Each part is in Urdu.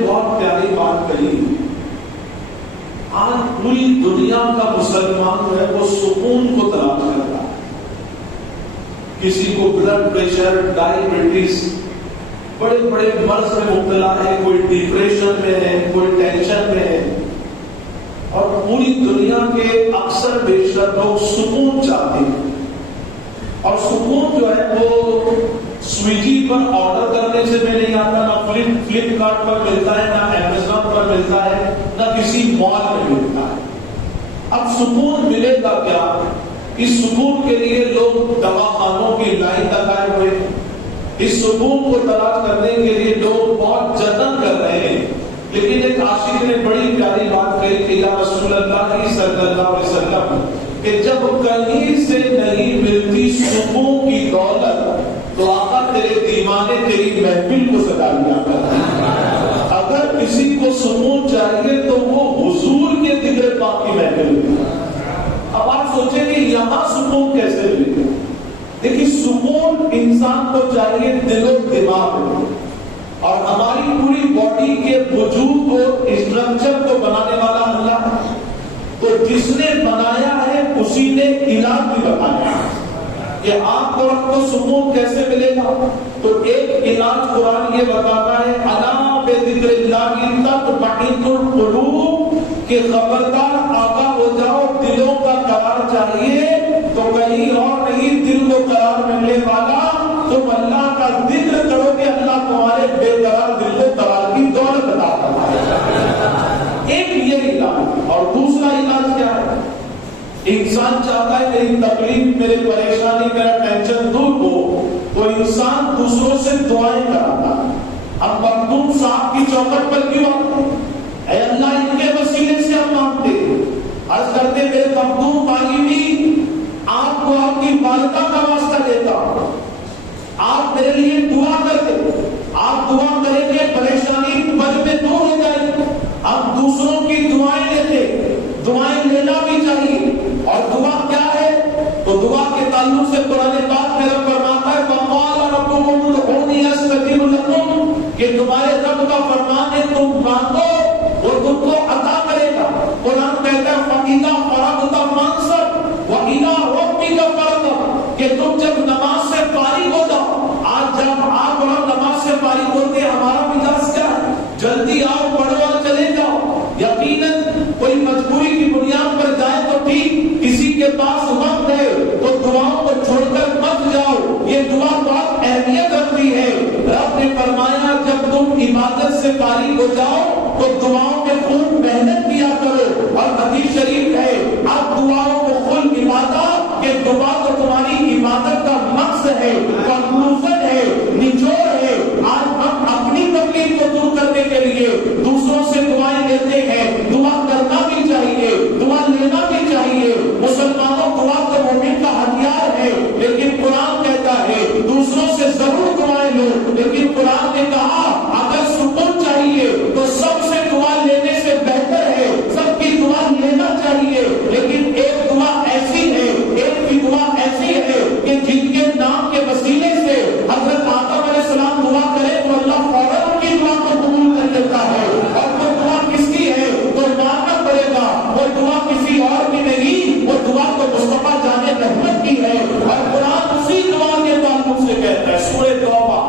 بہت پیاری بات کہی. آج پوری دنیا کا مسلمان جو ہے وہ سکون کو تلاش کرتا ہے. کسی کو بلڈ پریشر، ڈائبٹیز، بڑے بڑے مرض میں مبتلا ہے، کوئی ڈپریشن میں ہے، کوئی ٹینشن میں ہے. اور پوری دنیا کے اکثر بیشتر لوگ سکون چاہتے ہیں. اور سکون جو ہے وہ سویگی پر آرڈر کرنے سے میں نہیں آتا، نہ فلپ کارٹ پر ملتا ہے، نہ امیزون پر ملتا ہے، نہ کسی مال میں ملتا ہے. اب سکون ملے گا کیا؟ اس سکون کے لیے لوگ دواخانوں کی لائن لگائے ہوئے ہیں. اس سکون کو تلاش کرنے کے لیے لوگ بہت جتن کر رہے ہیں. لیکن ایک عاشق نے بڑی پیاری بات کہی کہ یا رسول اللہ صلی اللہ علیہ وسلم کہ جب کہیں سے نہیں ملتی سکون کی دولت تو آقا تیرے دیوانے تیری محفل کو سجا لیا کرتے ہیں. اگر کسی کو سکون چاہیے تو وہ حضور کے ذکر پاک کی محفل میں. اب آپ سوچیں کہ یہاں سکون کیسے ملے؟ دیکھیے سکون انسان کو چاہیے دل و دماغ میں. اور ہماری پوری باڈی کے وجود کو، اسٹرکچر کو بنانے والا اللہ ہے. تو جس نے بنایا ہے اسی نے علاج بھی بتایا کہ آپ کو سکون کیسے ملے گا. تو ایک علاج قرآن یہ بتاتا ہے الا بذکر اللہ تطمئن القلوب، کہ خبردار آگاہ ہو جاؤ، دلوں کا قرار چاہیے تو کہیں اور نہیں، دل کو قرار ملنے والا تم اللہ کا ذکر کرو کہ اللہ تمہارے بے قرار دل کو قرار کی دولت عطا فرمائے. ایک یہ علاج. اور دوسرا علاج کیا ہے؟ انسان چاہتا ہے میری تکلیف، میری پریشانی، میرا ٹینشن دور ہو تو انسان دوسروں سے دعائیں کراتا ہے. ہم مخدوم صاحب کی چوکھٹ پر کیوں آتے ہیں؟ اے اللہ ان کے وسیلے سے ہم مانگتے ہیں، عرض کرتے میرے مخدوم بھی آپ کو آپ کی والدہ کا واسطہ دیتا ہوں، آپ میرے لیے دعا کرتے. آپ دعا کریں گے پریشانی پل میں دور ہو جائے گی. ہم دوسروں کی دعائیں لیتے، دعائیں لینا بھی چاہیے. اور دعا کیا ہے؟ تو دعا کے تعلق سے قرآن پاک میں رب فرماتا ہے وقال ربکم ادعونی استجب لکم، کہ تمہارے رب کا فرمان ہے تم مانگو وہ تم کو عطا کرے گا. قرآن کہتا ہے فَإِذَا فَرَغْتَ فَانصَبْ وَإِلَىٰ رَبِّكَ فَارْغَب، کہ تم جب نماز سے فارغ ہو جاؤ. آج جب آپ اور ہم نماز سے فارغ ہوتے ہیں ہمارا مزاج کیا ہے؟ جلدی آؤ، پڑھو اور چلے جاؤ. یقیناً کوئی مجبوری کی بنیاد پر جائے تو ٹھیک، کسی کے پاس وقت ہے تو دعاؤں کو چھوڑ کر مت جاؤ. یہ دعا بہت اہمیت رکھتی ہے. رب نے فرمایا جب تم عبادت سے فارغ ہو جاؤ تو دعاؤں میں خوب محنت کیا کرو. اور حدیث شریف ہے اب دعاؤں کو خل عبادت، کہ دعا تو تمہاری عبادت کا مقصد ہے، کنکلوژن ہے، نچوڑ ہے. آج ہم اپنی تکلیف کو دور کرنے کے لیے دوسروں سے دعائیں لیتے ہیں. دعا کرنا بھی چاہیے، دعا لینا بھی چاہیے. مسلمانوں دعا تو مومن کا ہتھیار ہے، لیکن قرآن کہتا ہے دوسروں سے ضرور دعائیں لو. لیکن قرآن نے کہا اگر سکون چاہیے تو سب سے دعا لینے سے بہتر ہے سب کی دعا لینا چاہیے. لیکن ایک دعا ایسی ہے، ایک کی دعا ایسی ہے کہ جن کے نام کے وسیلے سے حضرت آدم علیہ السلام دعا کرے تو اللہ فوراً ان کی دعا کو قبول کر لیتا ہے. اور وہ دعا کس کی ہے تو ماننا پڑے گا. وہ دعا کسی اور کی نہیں، وہ دعا تو مصطفیٰ جان رحمت کی ہے. اور قرآن اسی دعا کے تعلق سے کہتا ہے سورہ توبہ،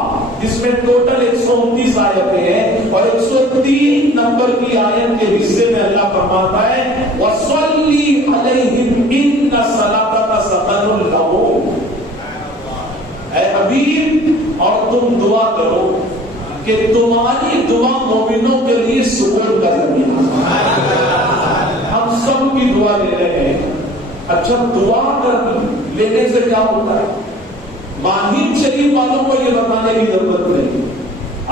جس میں ٹوٹل 129 آیتیں ہیں، اور 103 نمبر کی آیت کے حصے میں اللہ فرماتا ہے وَصَلِّ عَلَيْهِمْ إِنَّ صَلَاتَكَ سَكَنٌ لَهُمْ. اے حبیب اور تم دعا کرو کہ تمہاری دعا مومنوں کے لیے سکون کا ذریعہ. ہم سب کی دعا لے رہے ہیں. اچھا دعا کر لینے سے کیا ہوتا ہے؟ ماہین شریف والوں کو یہ بتانے کی ضرورت نہیں.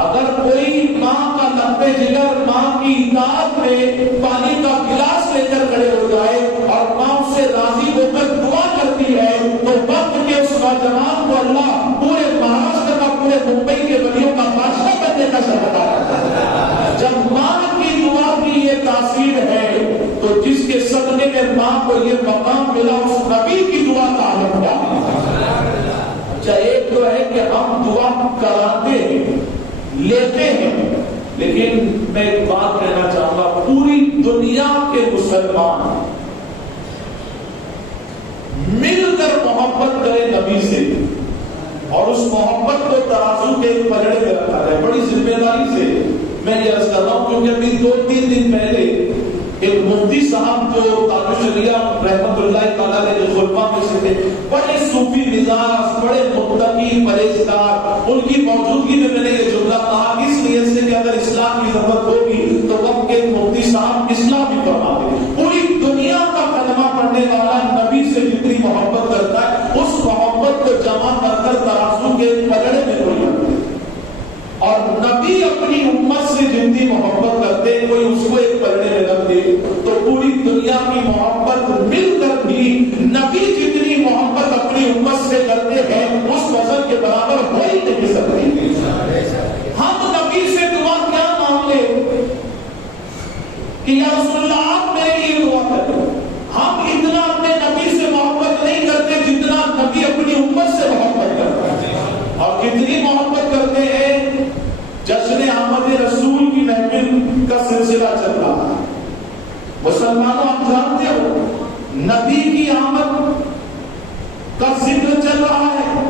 اگر کوئی ماں کا لبے جگر ماں کی اطاعت میں پانی کا گلاس لے کر کھڑے ہو جائے اور ماں اس سے راضی ہو کر دعا کرتی ہے تو وقت کے اس نوجوان کو اللہ پورے مہاراشٹر کا، پورے ممبئی کے ولیوں کا بادشاہ بننے کا شرف عطا کرتا ہے. جب ماں کی دعا کی یہ تاثیر ہے تو جس کے صدقے میں ماں کو یہ مقام ملا اس نبی کی دعا کا عالم کیا ہے. اچھا ایک تو ہے کہ ہم دعا کراتے ہیں، لیتے ہیں، لیکن میں ایک بات کہنا چاہوں گا، پوری دنیا کے مسلمان مل کر محبت کرے نبی سے اور اس محبت کو ترازو کے پلڑے میں رکھا جائے، بڑی ذمہ داری سے میں یہ عرض کر رہا ہوں، کیونکہ ابھی 2-3 دن پہلے ایک مفتی صاحب جو تاج الشریعہ رحمت اللہ تعالیٰ نے جو خطبہ میں سے تھے، بڑے صوفی مزاج، بڑے متقی پرہیزگار، ان کی موجودگی میں نے یہ جملہ کہا اس نیت سے کہ اگر اسلام کی ضرورت ہوگی تو وقت کے مفتی صاحب اسلام بھی فرما دیں۔ پوری دنیا کا کلمہ پڑھنے والا نبی سے جتنی محبت کرتا ہے، اس محبت کو جمع کر کر ترازو کے پلڑے میں کوئی رکھتے، اور نبی اپنی امت سے جتنی محبت کرتے کوئی اس کو ایک پلڑے میں رکھ دے تو پوری دنیا کی محبت مل کر بھی نبی جتنی محبت اپنی امت سے کرتے ہیں اس وزن کے برابر ہو ہی نہیں سکتی۔ ہم نبی سے دعا کیا مانگے کہ یا رسول اللہ آپ میرے لیے دعا کریں، ہم اتنا اپنے نبی سے محبت نہیں کرتے جتنا نبی اپنی امت سے محبت کرتا ہے، اور کتنی محبت کرتے ہیں۔ جشن آمد رسول کی محفل کا سلسلہ چل رہا ہے، مسلمانوں آپ جانتے ہو نبی کی آمد کا ذکر چل رہا ہے۔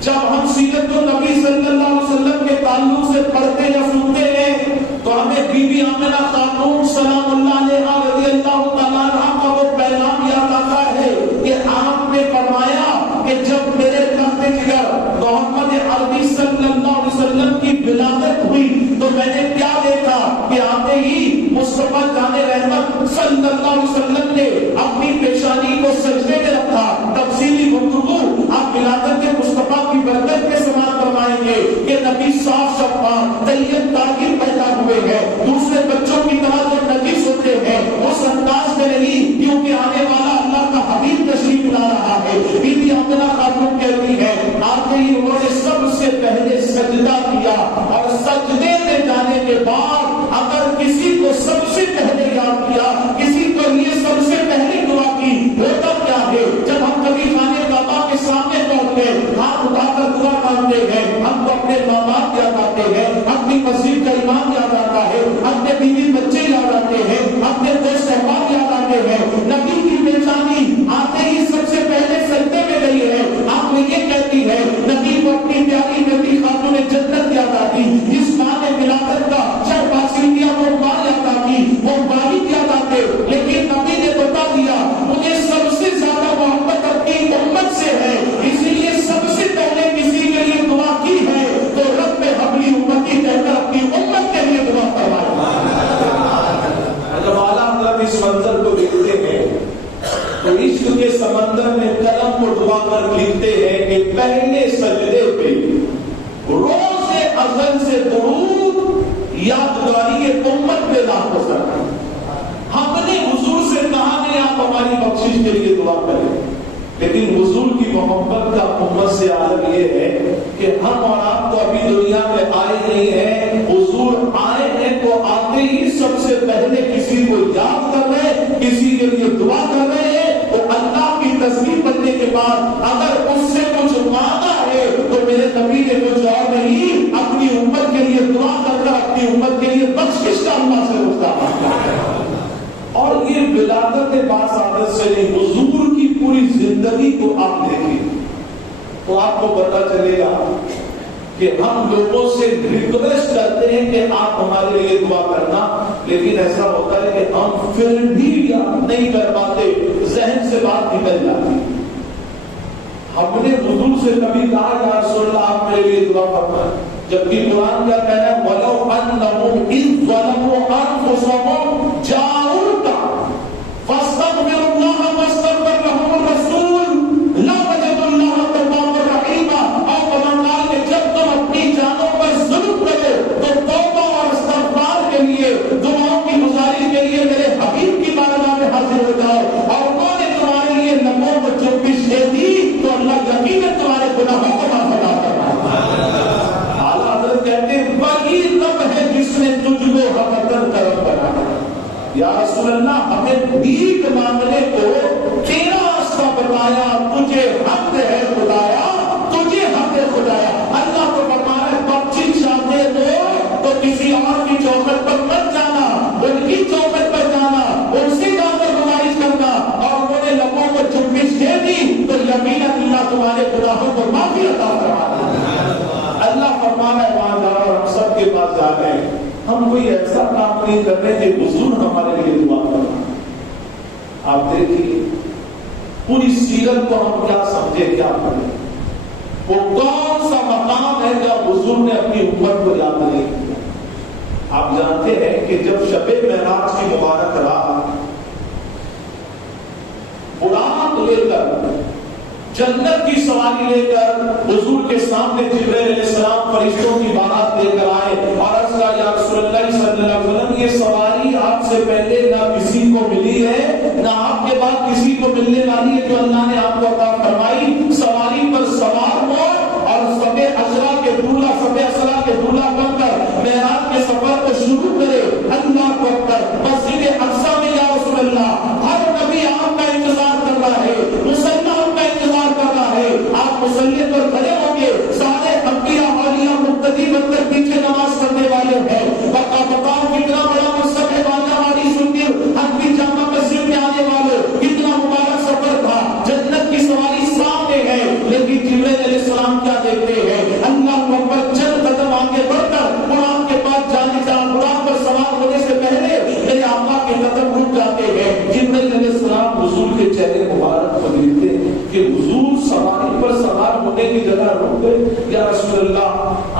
جب ہم سیرت النبی صلی اللہ علیہ وسلم کے تعلق سے پڑھتے یا سنتے ہیں تو ہمیں بی بی آمنہ خاتون سلام اللہ علیہا رضی اللہ تعالیٰ عنہا کا وہ پیغام یاد آتا ہے کہ آپ نے فرمایا کہ جب میرے تخت جگر محمد عربی صلی اللہ علیہ وسلم کی ولادت ہوئی تو میں نے کیا دیکھا کہ آتے ہی مصطفیٰ جان رحمت صلی اللہ علیہ وسلم نے اپنی پیشانی کو سجدے میں رکھا۔ تفصیلی گفتگو آپ ولادت کے مصطفیٰ کی برکت کے سماعت فرمائیں گے کہ نبی صاف شفاف طیب طاہر پیدا ہوئے ہیں، دوسرے بچوں کی طرح جو نجس ہوتے ہیں اس انداز میں نہیں، کیونکہ آنے والا اللہ کا حبیب تشریف لا رہا ہے۔ بی بی آمنہ خاتون کہتی ہے آتے ہی انہوں نے سب سے پہلے سجدہ کیا، اور سجدے میں جانے کے بعد اگر کسی کو سب سے پہلے یاد کیا، کسی کو یہ سب سے پہلے دعا کی، ہوتا کیا ہے جب ہم کبھی خانے کعبہ کے سامنے پہنچتے ہاتھ اٹھا کر دعا مانگتے ہیں، ہم کو اپنے ماں باپ یاد آتے ہیں، اپنی مسجد کا امام یاد آتا ہے، اپنے بیوی بچے یاد آتے ہیں، اپنے دوست احباب یاد آتے ہیں۔ نبی کی پیشانی آتے ہی سب سے پہلے سجدے میں گئی ہے۔ آپ نے یہ کہتی ہے نبی کو اپنی پیاری نبی خاتون جنت یاد آتی، جس ماں نے ولادت کا شرف حاصل کیا وہ ماں یاد آتی، وہ والد یاد آتے، لیکن نبی نے بتا دیا مجھے سب سے زیادہ محبت اپنی امت سے ہے، اسی لیے سب سے پہلے کسی کے لیے دعا کی ہے تو رب حبلی امتی کہہ کر اپنی امت کے لیے دعا فرمائے۔ جب اعلیٰ حضرت اس منظر کو دیکھتے ہیں تو عشق کے سمندر میں قلم کو ڈبا کر لکھتے ہیں کہ پہلے سجدے پہ روز ازل سے درود یادگاری امت پہ لاکھ سر۔ ہم نے حضور سے کہا نہیں آپ ہماری بخشش کے لیے دعا کریں، لیکن حضور کی محبت کا امت سے عالم یہ ہے کہ ہم اور آپ تو ابھی دنیا میں آئے نہیں ہیں، حضور آئے ہیں تو آتے ہی سب سے پہلے کسی کو یاد کر رہے، کسی کے لیے دعا کر رہے ہیں، تو اللہ کی تصویر بننے کے بعد اگر اس سے کچھ مانگا ہے تو میرے نبی نے کچھ اور نہیں، اپنی امت کے لیے دعا کر کر اپنی امت کے لیے بخشش کا اللہ سے رشتہ مانگا ہے۔ اور یہ ولادت باسعادت سے نہیں، حضور کی پوری زندگی کو آپ دیکھیں تو آپ کو پتا چلے گا کہ ہم لوگوں سے ریکویسٹ کرتے ہیں کہ آپ ہمارے لیے دعا کرنا، لیکن ایسا ہوتا ہے کہ ہم پھر بھی یاد نہیں کر پاتے، ذہن سے بات نکل جاتی۔ ہم نے حضور سے کبھی کہا یا رسول اللہ آپ میرے لیے دعا فرمائیں، جبکہ قرآن کا کہنا ہے وَلَوْ أَنَّهُمْ إِذْ ظَلَمُوا أَنفُسَهُمْ جَاءُوكَ فَاسْتَغْفِرُوا اللَّهَ وَاسْتَغْفَرَ لَهُمُ الرَّسُولُ لَوَجَدُوا اللَّهَ تَوَّابًا رَحِيمًا۔ اور قرآن کہ جب تم اپنی جانوں پر ظلم کرو تو توبہ اور استغفار کے لیے، دعاؤں کی گزارش کے لیے میرے حبیب کی بارگاہ میں حاضر ہو جاؤ، اور انہوں نے تمہارے لیے نمو کو جو پیشے دی تو اللہ یقیناً تمہارے گناہوں کو معاف فرمائے۔ اعلیٰ حضرت کہتے ہیں وہی رب ہے جس نے تجھ کو حقیقت کرم بنایا۔ یا رسول اللہ ہمیں بھیک مانگنے کو تیرا راستہ بتایا، تجھے حق ہے خدایا، تجھے حق ہے خدایا۔ اللہ کو فرمایا بخشش چاہتے ہو تو کسی اور کی چوکھٹ پر مت جانا، ان کی چوکھٹ پر جانا، ان سے جا کر گزارش کرنا، اور انہوں نے لبوں کو چپش دے دی تو یقیناً اللہ تمہارے گناہوں کو معافی عطا فرما دے۔ اللہ فرمانا ہے وہاں جا اور ہم سب کے پاس جا گئے، ہم کوئی ایسا کام نہیں کر رہے کہ حضور ہمارے لیے دعا کرنا۔ آپ دیکھیے پوری سیرت کو ہم کیا سمجھے کیا پڑھیں، وہ کون سا مقام ہے جب حضور نے اپنی امت کو یاد نہیں کیا۔ آپ جانتے ہیں کہ جب شب معراج کی مبارک رات براق لے کر جنت کی سواری لے کر حضور کے سامنے جبرائیل علیہ السلام فرشتوں کی بارات لے کر آئے اور عرض کیا یا رسول اللہ صلی اللہ علیہ وسلم یہ سواری آپ سے پہلے نہ کسی کو ملی ہے نہ آپ کے بعد کسی کو ملنے والی ہے جو اللہ نے آپ کو عطا فرمائی۔ سواری پر سوار ہو اور سب اسرا کے دولہ بن کر معراج کے سفر کو شروع کرے۔ اللہ اکبر، مسجد اقصی میں یا رسول اللہ ہر نبی آپ کا انتظار کر رہا ہے، مسلمان آپ کا انتظار کر رہا ہے، آپ مصلی پر کھڑے ہوں گے، سارے انبیاء اولیاء مقتدی بن کر پیچھے نماز پڑھنے والے ہیں۔ بتاؤ کتنا بڑا مقصد ہے باجا والی سن کے ہنفی جامع مسجد میں آنے والے، کتنا مبارک سفر تھا، جنت کی سواری سامنے ہے، لیکن جبرائیل علیہ السلام کیا دیکھتے ہیں؟ اللہ اکبر، چند قدم آگے بڑھ کر قرآن کے پاس جانے کا، قرآن پر سوار ہونے سے پہلے میرے آقا کے قدم رک جاتے ہیں۔ جبرائیل علیہ السلام حضور کے چہرے مبارک کو دیکھتے ہیں کہ حضور سواری پر سوار ہونے کی جگہ رک گئے۔ یا رسول اللہ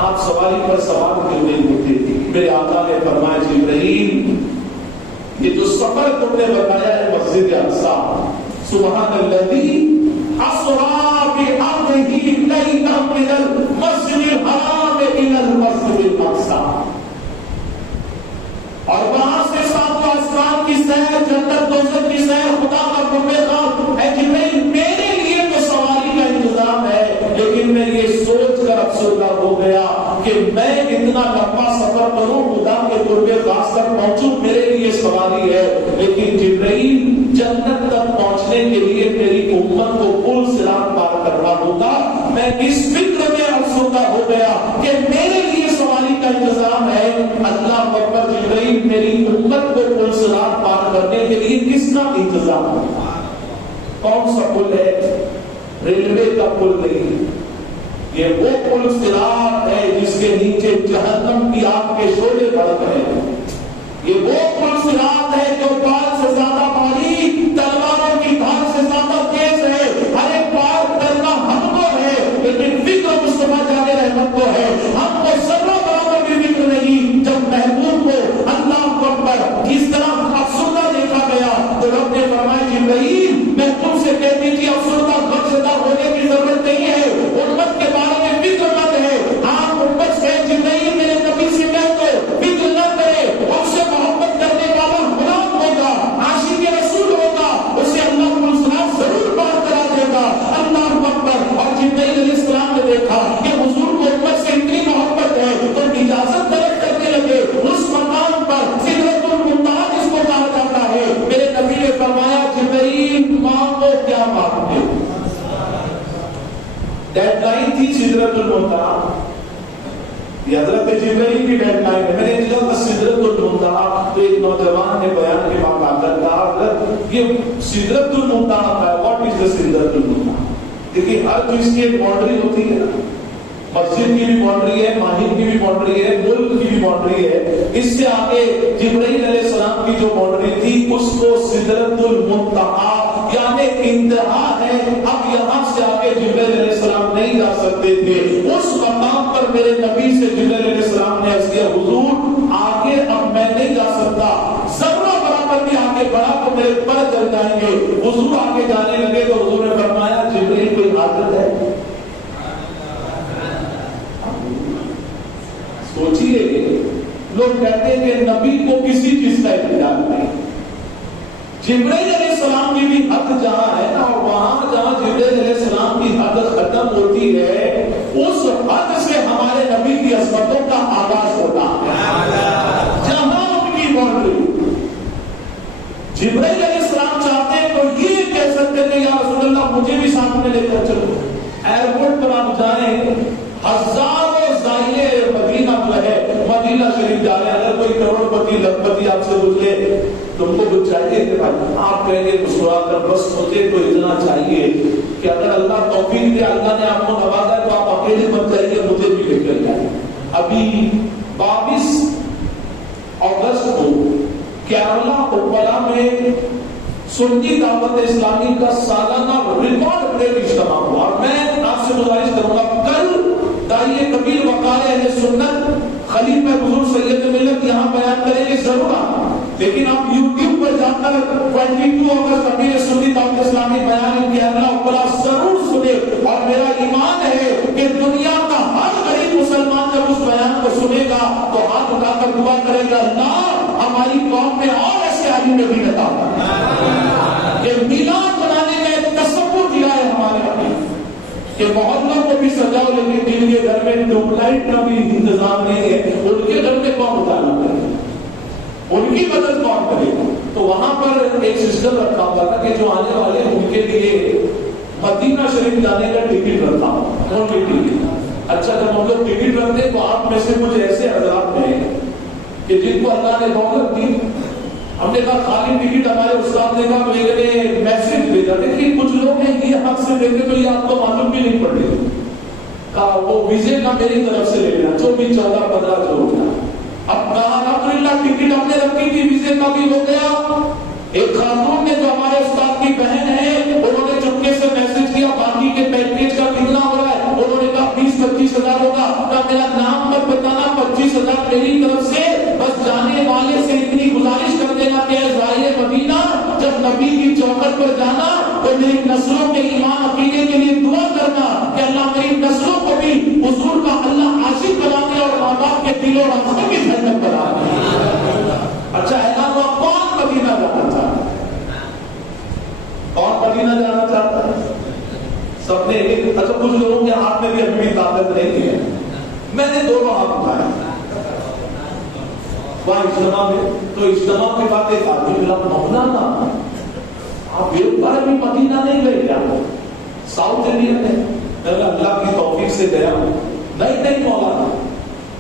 آپ سواری پر سوار کیوں نہیں ہوتے؟ میرے آقا نے فرمایا جبرائیل یہ جو سفر تم نے بتایا ہے مسجد اقصی، سبحان الذی اسری بعبدہ لیلا من المسجد الحرام الی المسجد الاقصی، اور وہاں سے ساتواں آسمان کی سیر، جنت دوزخ کی سیر، خدا کا قرب ہے جبرائیل میرے لیے تو سواری کا انتظام ہے، لیکن میں یہ سوچ کر افسردہ ہو گیا کہ میں اتنا لمبا سفر کروں، خدا کے قرب خاص تک پہنچوں، میرے لیے سواری ہے، لیکن جبرائیل جنت تک پہنچنے کے لیے میری امت کو پل صراط پار کرنا ہوگا۔ میں اس فکر میں افسردہ ہو گیا کہ میرے لیے سواری کا انتظام ہے۔ اللہ اکبر، جبرائیل میری امت کو پل صراط پار کرنے کے لیے کس کا انتظام ہے؟ کون سا پل ہے؟ ریلوے کا پل نہیں، یہ وہ پل صراط ہے جس کے نیچے جہنم کی آگ کے شعلے بڑھتے ہیں۔ یہ وہ پل صراط ہے جو بال سے زیادہ باریک، تلواروں کی دھار سے زیادہ تیز ہے، ہر ایک بار کرنا ہم کو ہے، لیکن فکر مصطفیٰ جان رحمت کو ہے، ہم کو ذرہ برابر بھی فکر نہیں۔ جب محبوب کو اللہ اکبر کس طرح افسردہ دیکھا گیا تو رب نے فرمایا جبرائیل میں تم سے کہہ دیجیے افسردہ غمزدہ ہونے کی ضرورت نہیں ہے، امت کے بارے میں فکر مند ہے۔ آپ امت سے جبرائیل میرے نبی سے کہہ دو فکر نہ کرے، اس سے محبت کرنے والا غلام ہوگا، عاشق رسول ہوگا، اسے اللہ کو صراط ضرور پار کرا دے گا۔ اللہ اکبر، اور جبرائیل علیہ السلام نے دیکھا کہ حضور کو امت سے اتنی محبت ہے تو اجازت طلب کرنے لگے اس مقام پر سدرۃ المنتہا جس کو کہا جاتا ہے۔ میرے نبی نے فرمایا جبرائیل مانگو کیا مانگتے ہو؟ ڈیڈ لائن تھی سدرۃ المنتہا، یہ حضرت جبرائیل کی ڈیڈ لائن ہے۔ میں نے کہا سدرۃ المنتہا تو ایک نوجوان نے بیان کے بعد کہا حضرت یہ سدرۃ المنتہا ہے، واٹ از دا سدرۃ المنتہا؟ دیکھیے ہر چیز کی ایک باؤنڈری ہوتی ہے نا، مسجد کی بھی باؤنڈری ہے، ماہر کی بھی باؤنڈری ہے، ملک کی بھی باؤنڈری ہے۔ اس سے آگے جبرائیل علیہ السلام کی جو باؤنڈری تھی اس کو سدرۃ المنتہا یعنی انتہا ہے، اب یہاں سے آگے جبرائیل علیہ السلام نہیں جا سکتے تھے۔ اس مقام پر میرے نبی سے جبرائیل علیہ السلام نے عرض کیا حضور آگے اب میں نہیں جا سکتا، ذرہ برابر بھی آگے بڑھا تو میرے پر جل جائیں گے۔ حضور آگے جانے لگے تو حضور نے فرمایا جبرائیل کوئی حاجت ہے؟ سوچیے، لوگ کہتے ہیں کہ نبی کو کسی چیز کا اختیار نہیں۔ جبرائیل علیہ السلام کی بھی حد جہاں ہے نا، اور وہاں جہاں جبرائیل علیہ السلام کی حد ختم ہوتی ہے اس حد سے ہمارے نبی کی عظمتوں کا آغاز ہوتا ہے، جہاں ان کی باؤنڈری۔ جبرائیل علیہ السلام چاہتے ہیں تو یہ کہہ سکتے کہ یا رسول اللہ مجھے بھی ساتھ میں لے کر چلو۔ ایئرپورٹ پر آپ جائیں، ہزاروں زائرین مدینہ جو ہے، مدینہ شریف پتی لکھپتی آپ سے پوچھ لے تم کو کچھ چاہیے کہ بھائی آپ کہیں گے مسکرا کر بس مجھے تو اتنا چاہیے کہ اگر اللہ توفیق دے اللہ نے آپ کو نوازا تو آپ اکیلے مت جائیے مجھے بھی لے کر جائیں. ابھی 22 اگست کو کیرلا اپلا میں سنی دعوت اسلامی کا سالانہ ریکارڈ بریک اجتماع ہوا اور میں آپ سے گزارش کروں گا کل داعیہ کبیر وقار اہل سنت خلیفہ حضور سید ملت یہاں بیان کریں گے ضرور آنا, لیکن آپ یوٹیوب پر جا کر 22 اگست کبیر سنی دعوت اسلامی بیان کیرلا اپلا ضرور سنے اور میرا ایمان ہے کہ دنیا کا ہر غریب مسلمان جب اس بیان کو سنے گا تو ہاتھ اٹھا کر دعا کرے گا اللہ ہماری قوم میں اور ایسے عالم دین عطا فرما. یہ میلاد بنانے کا ایک تصور دیا ہے ہمارے نبی کہ محلوں کو بھی سجاؤ لیکن جن کے گھر میں ٹیوب لائٹ کا بھی انتظام نہیں ہے ان کے گھر میں کون مطالعہ کرے گا, ان کی مدد کون کرے گا. تو وہاں پر ایک سسٹم رکھا ہوا تھا کہ جو آنے والے ان کے لیے مدینہ شریف جانے کا ٹکٹ رکھا ہوا ٹکٹ. اچھا جب ہم لوگ ٹکٹ رکھتے تو آپ میں سے کچھ ایسے حضرات ہیں کہ جن کو اللہ نے دولت دی, ہم نے کہا خالی ٹکٹ ہمارے استاد نے کہا تو ایک نے میسج بھیجا لیکن کچھ لوگ ہیں یہ حق سے دیتے تو یہ آپ کو معلوم بھی نہیں پڑ رہی کہا وہ ویزے کا میری طرف سے لے لینا جو بھی 14-15 جو ہوتا. اب کہا الحمدللہ ٹکٹ ہم نے رکھی تھی ویزے کا بھی ہو گیا. ایک خاتون نے جو ہمارے استاد کی بہن ہے انہوں نے چپکے سے میسج کیا باقی کے پیکیج کا کتنا ہو رہا ہے, انہوں نے کہا 20-25 ہزار ہوگا. کہا میرا نام مت بتانا 25 ہزار میری طرف سے, بس جانے والے سے اتنی گزارش کر دینا کہ ظاہر مدینہ جب نبی کی چوکھٹ پر جانا تو میری نسلوں کے ایمان عقیدے کے لیے دعا کرنا کہ اللہ میری نسلوں کو بھی حضور کا اللہ عاشق بنا دے اور ماں باپ کے دل اور آنکھوں کی ٹھنڈک بنا دے. اچھا اعلان ہوا کون مدینہ جانا چاہتا ہے, کون مدینہ جانا چاہتا ہے؟ سب نے ایک. اچھا کچھ لوگوں کے ہاتھ میں بھی ابھی طاقت نہیں ہے, میں نے دونوں ہاتھ اٹھائے وہاں اجتماع میں. تو اجتماع کے بعد ایک آدمی ملا مولانا آپ ایک بار بھی مدینہ نہیں گئے کیا؟ ساؤتھ انڈین ہے. میں اللہ کی توفیق سے گیا ہوں. نہیں مولانا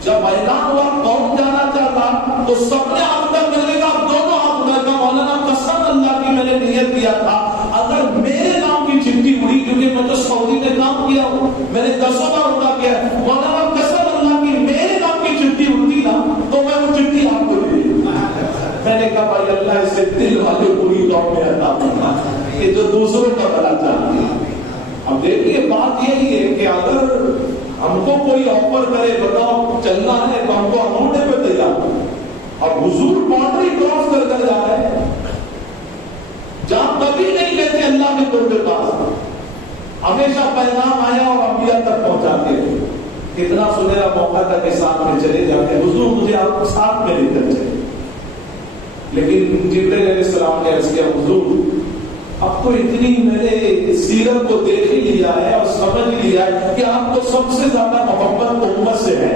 جب اعلان ہوا کون جانا چاہتا تو سب نے آپ تک ملنے کا دونوں ہاتھ اٹھایا. مولانا قسم اللہ کی میں نے نیت کیا تھا اگر میرے نام کی چٹھی اڑی کیونکہ میں تو سعودی میں کام کیا ہوں میں نے 10 بار اٹھا کیا, مولانا قسم اللہ کی میرے نام کی چٹھی اڑتی نا تو میں وہ چٹھی آپ کو دے دوں. میں نے کہا بھائی اللہ اس سے دل والے پوری قوم میں عطا فرما کہ جو دوسروں کا بھلا چاہتے ہیں. اب دیکھیے بات یہی ہے کہ اگر ہم کو کوئی آفر کرے بتاؤ چلنا ہے تو ہم کو اماؤنٹ پہ تیار ہو, اور حضور باؤنڈری کراس کر کر جا رہے ہیں جہاں کبھی نہیں کہتے اللہ کے قرب پاس, ہمیشہ پیغام آیا اور انبیاء تک پہنچاتے ہیں. کتنا سنہرا موقع تھا کہ ساتھ میں چلے جاتے حضور مجھے آپ کو ساتھ میں لے کر چلے, لیکن جبرائیل علیہ السلام نے عرض کیا حضور اب تو اتنی میں نے سیرت کو دیکھ ہی لیا ہے اور سمجھ لیا ہے کہ آپ کو سب سے زیادہ محبت امت سے ہے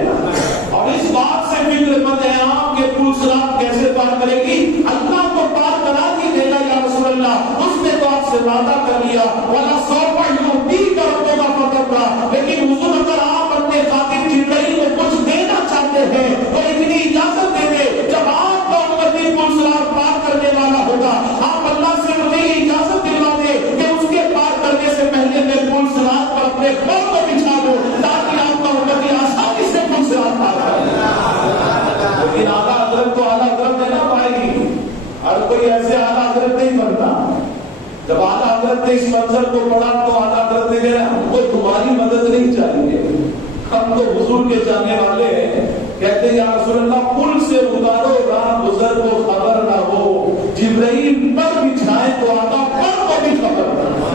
اور اس بات سے فکر مند ہے آپ کے پل صراط کیسے پار کرے گی, اللہ کو پار کرا ہی دے گا یا رسول اللہ. اس نے تو آپ سے وعدہ کر لیا والا 100 یوٹی کا ربوں کا فقط تھا, لیکن حضور اگر آپ اپنے خاطر جبرائیل کو کچھ دینا چاہتے ہیں تو اتنی اجازت دے دے جب آپ کا امتی پل صراط پار کرنے والا ہوگا آپ اللہ سے مجھے اجازت دلوا دے کہ اس کے پار کرنے سے پہلے میں پل صراط پر اپنے پاؤں کو بچھا دوں تاکہ آپ کا امتی آسانی سے پل صراط پار کرے. لیکن اعلیٰ حضرت تو اعلیٰ حضرت ہے نا پائے گی, ہر کوئی ایسے اعلیٰ حضرت نہیں بنتا. جب اعلیٰ حضرت نے اس منظر کو پڑھا تو اعلیٰ حضرت نے کہا ہم کو تمہاری مدد نہیں چاہیے, ہم تو حضور کے جانے والے ہیں. کہتے یا رسول اللہ پل سے اتارو راہ گزر کو خبر نہ ہو, جبرائیل پر بچھائے تو آقا پر کو بھی خبر نہ ہو.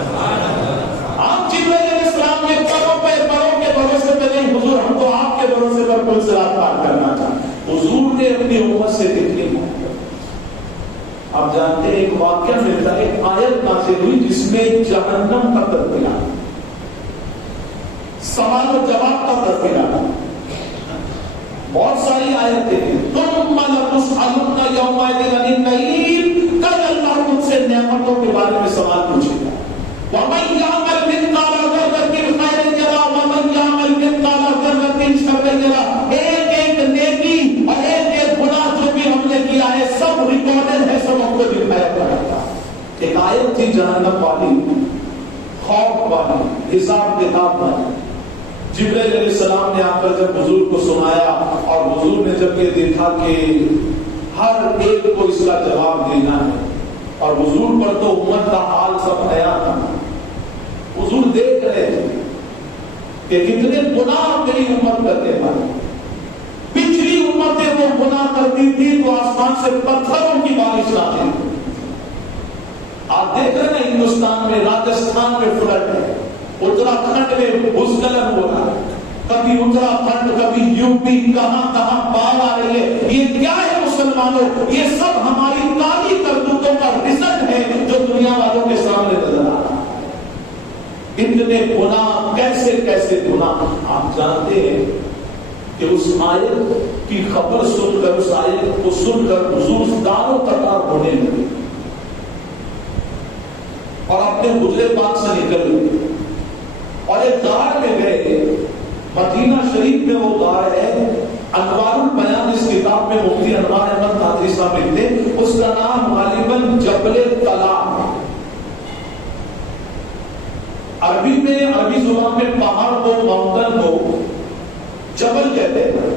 آپ جبرائیل علیہ السلام کے پروں کے بھروسے پہ نہیں حضور ہم تو آپ کے بھروسے پر پل صراط پار کرنا چاہتے. حضور نے اپنی امت سے کتنی محبت. آپ جانتے ہیں ایک واقعہ ملتا ہے, ایک آیت نازل ہوئی جس میں جہنم کا تذکرہ, سوال و جواب کا تذکرہ. بہت ساری آیتیں ہیں. ثم لتسألن یومئذ عن النعیم, کل اللہ تم سے نعمتوں کے بارے میں سوال پوچھے گا. ومن یعمل مثقال ذرۃ خیرا یرہ ومن یعمل مثقال ذرۃ شرا یرہ. ایک ایک نیکی اور ایک ایک گناہ جو بھی ہم نے ایک آیت تھی جہنم والی، خوف والی، حساب کتاب والی. جبرائیل علیہ السلام نے آ کر جب حضور کو سنایا اور حضور نے جب یہ دیکھا کہ ہر ایک کو اس کا جواب دینا ہے، اور حضور پر تو امت کا حال سب نیا تھا. حضور دیکھ رہے تھے کہ کتنے گناہ میری امت کرنے والے. پچھلی امتیں وہ گناہ کرتی تھی تو آسمان سے پتھروں کی بارش آتی تھی. آپ دیکھ رہے ہیں ہندوستان میں، راجستھان میں فلڈ ہے، اتراکھنڈ میں بھوسکلن ہو رہا ہے، کبھی اتراکھنڈ کبھی یو پی، کہاں کہاں باڑھ آ رہی ہے. یہ کیا ہے مسلمانوں؟ یہ سب ہماری کالی کرتوتوں کا رزلٹ ہے جو دنیا والوں کے سامنے نظر آ رہا ہے. اتنے گناہ، کیسے کیسے گناہ. آپ جانتے ہیں کہ اس آیت کی خبر سن کر، اس آیت کو سن کر حضور داروں قطار ہونے لگے اور اپنے حجرے پاک سے نکل گئے اور ایک غار میں گئے. مدینہ شریف میں وہ غار ہے، انوار البیان اس کتاب میں مفتی انوار احمد قادری صاحب لکھتے، اس کا نام غالباً جبل طلا ہے. عربی میں، عربی زبان میں پہاڑ کو، ماؤنٹن کو جبل کہتے ہیں.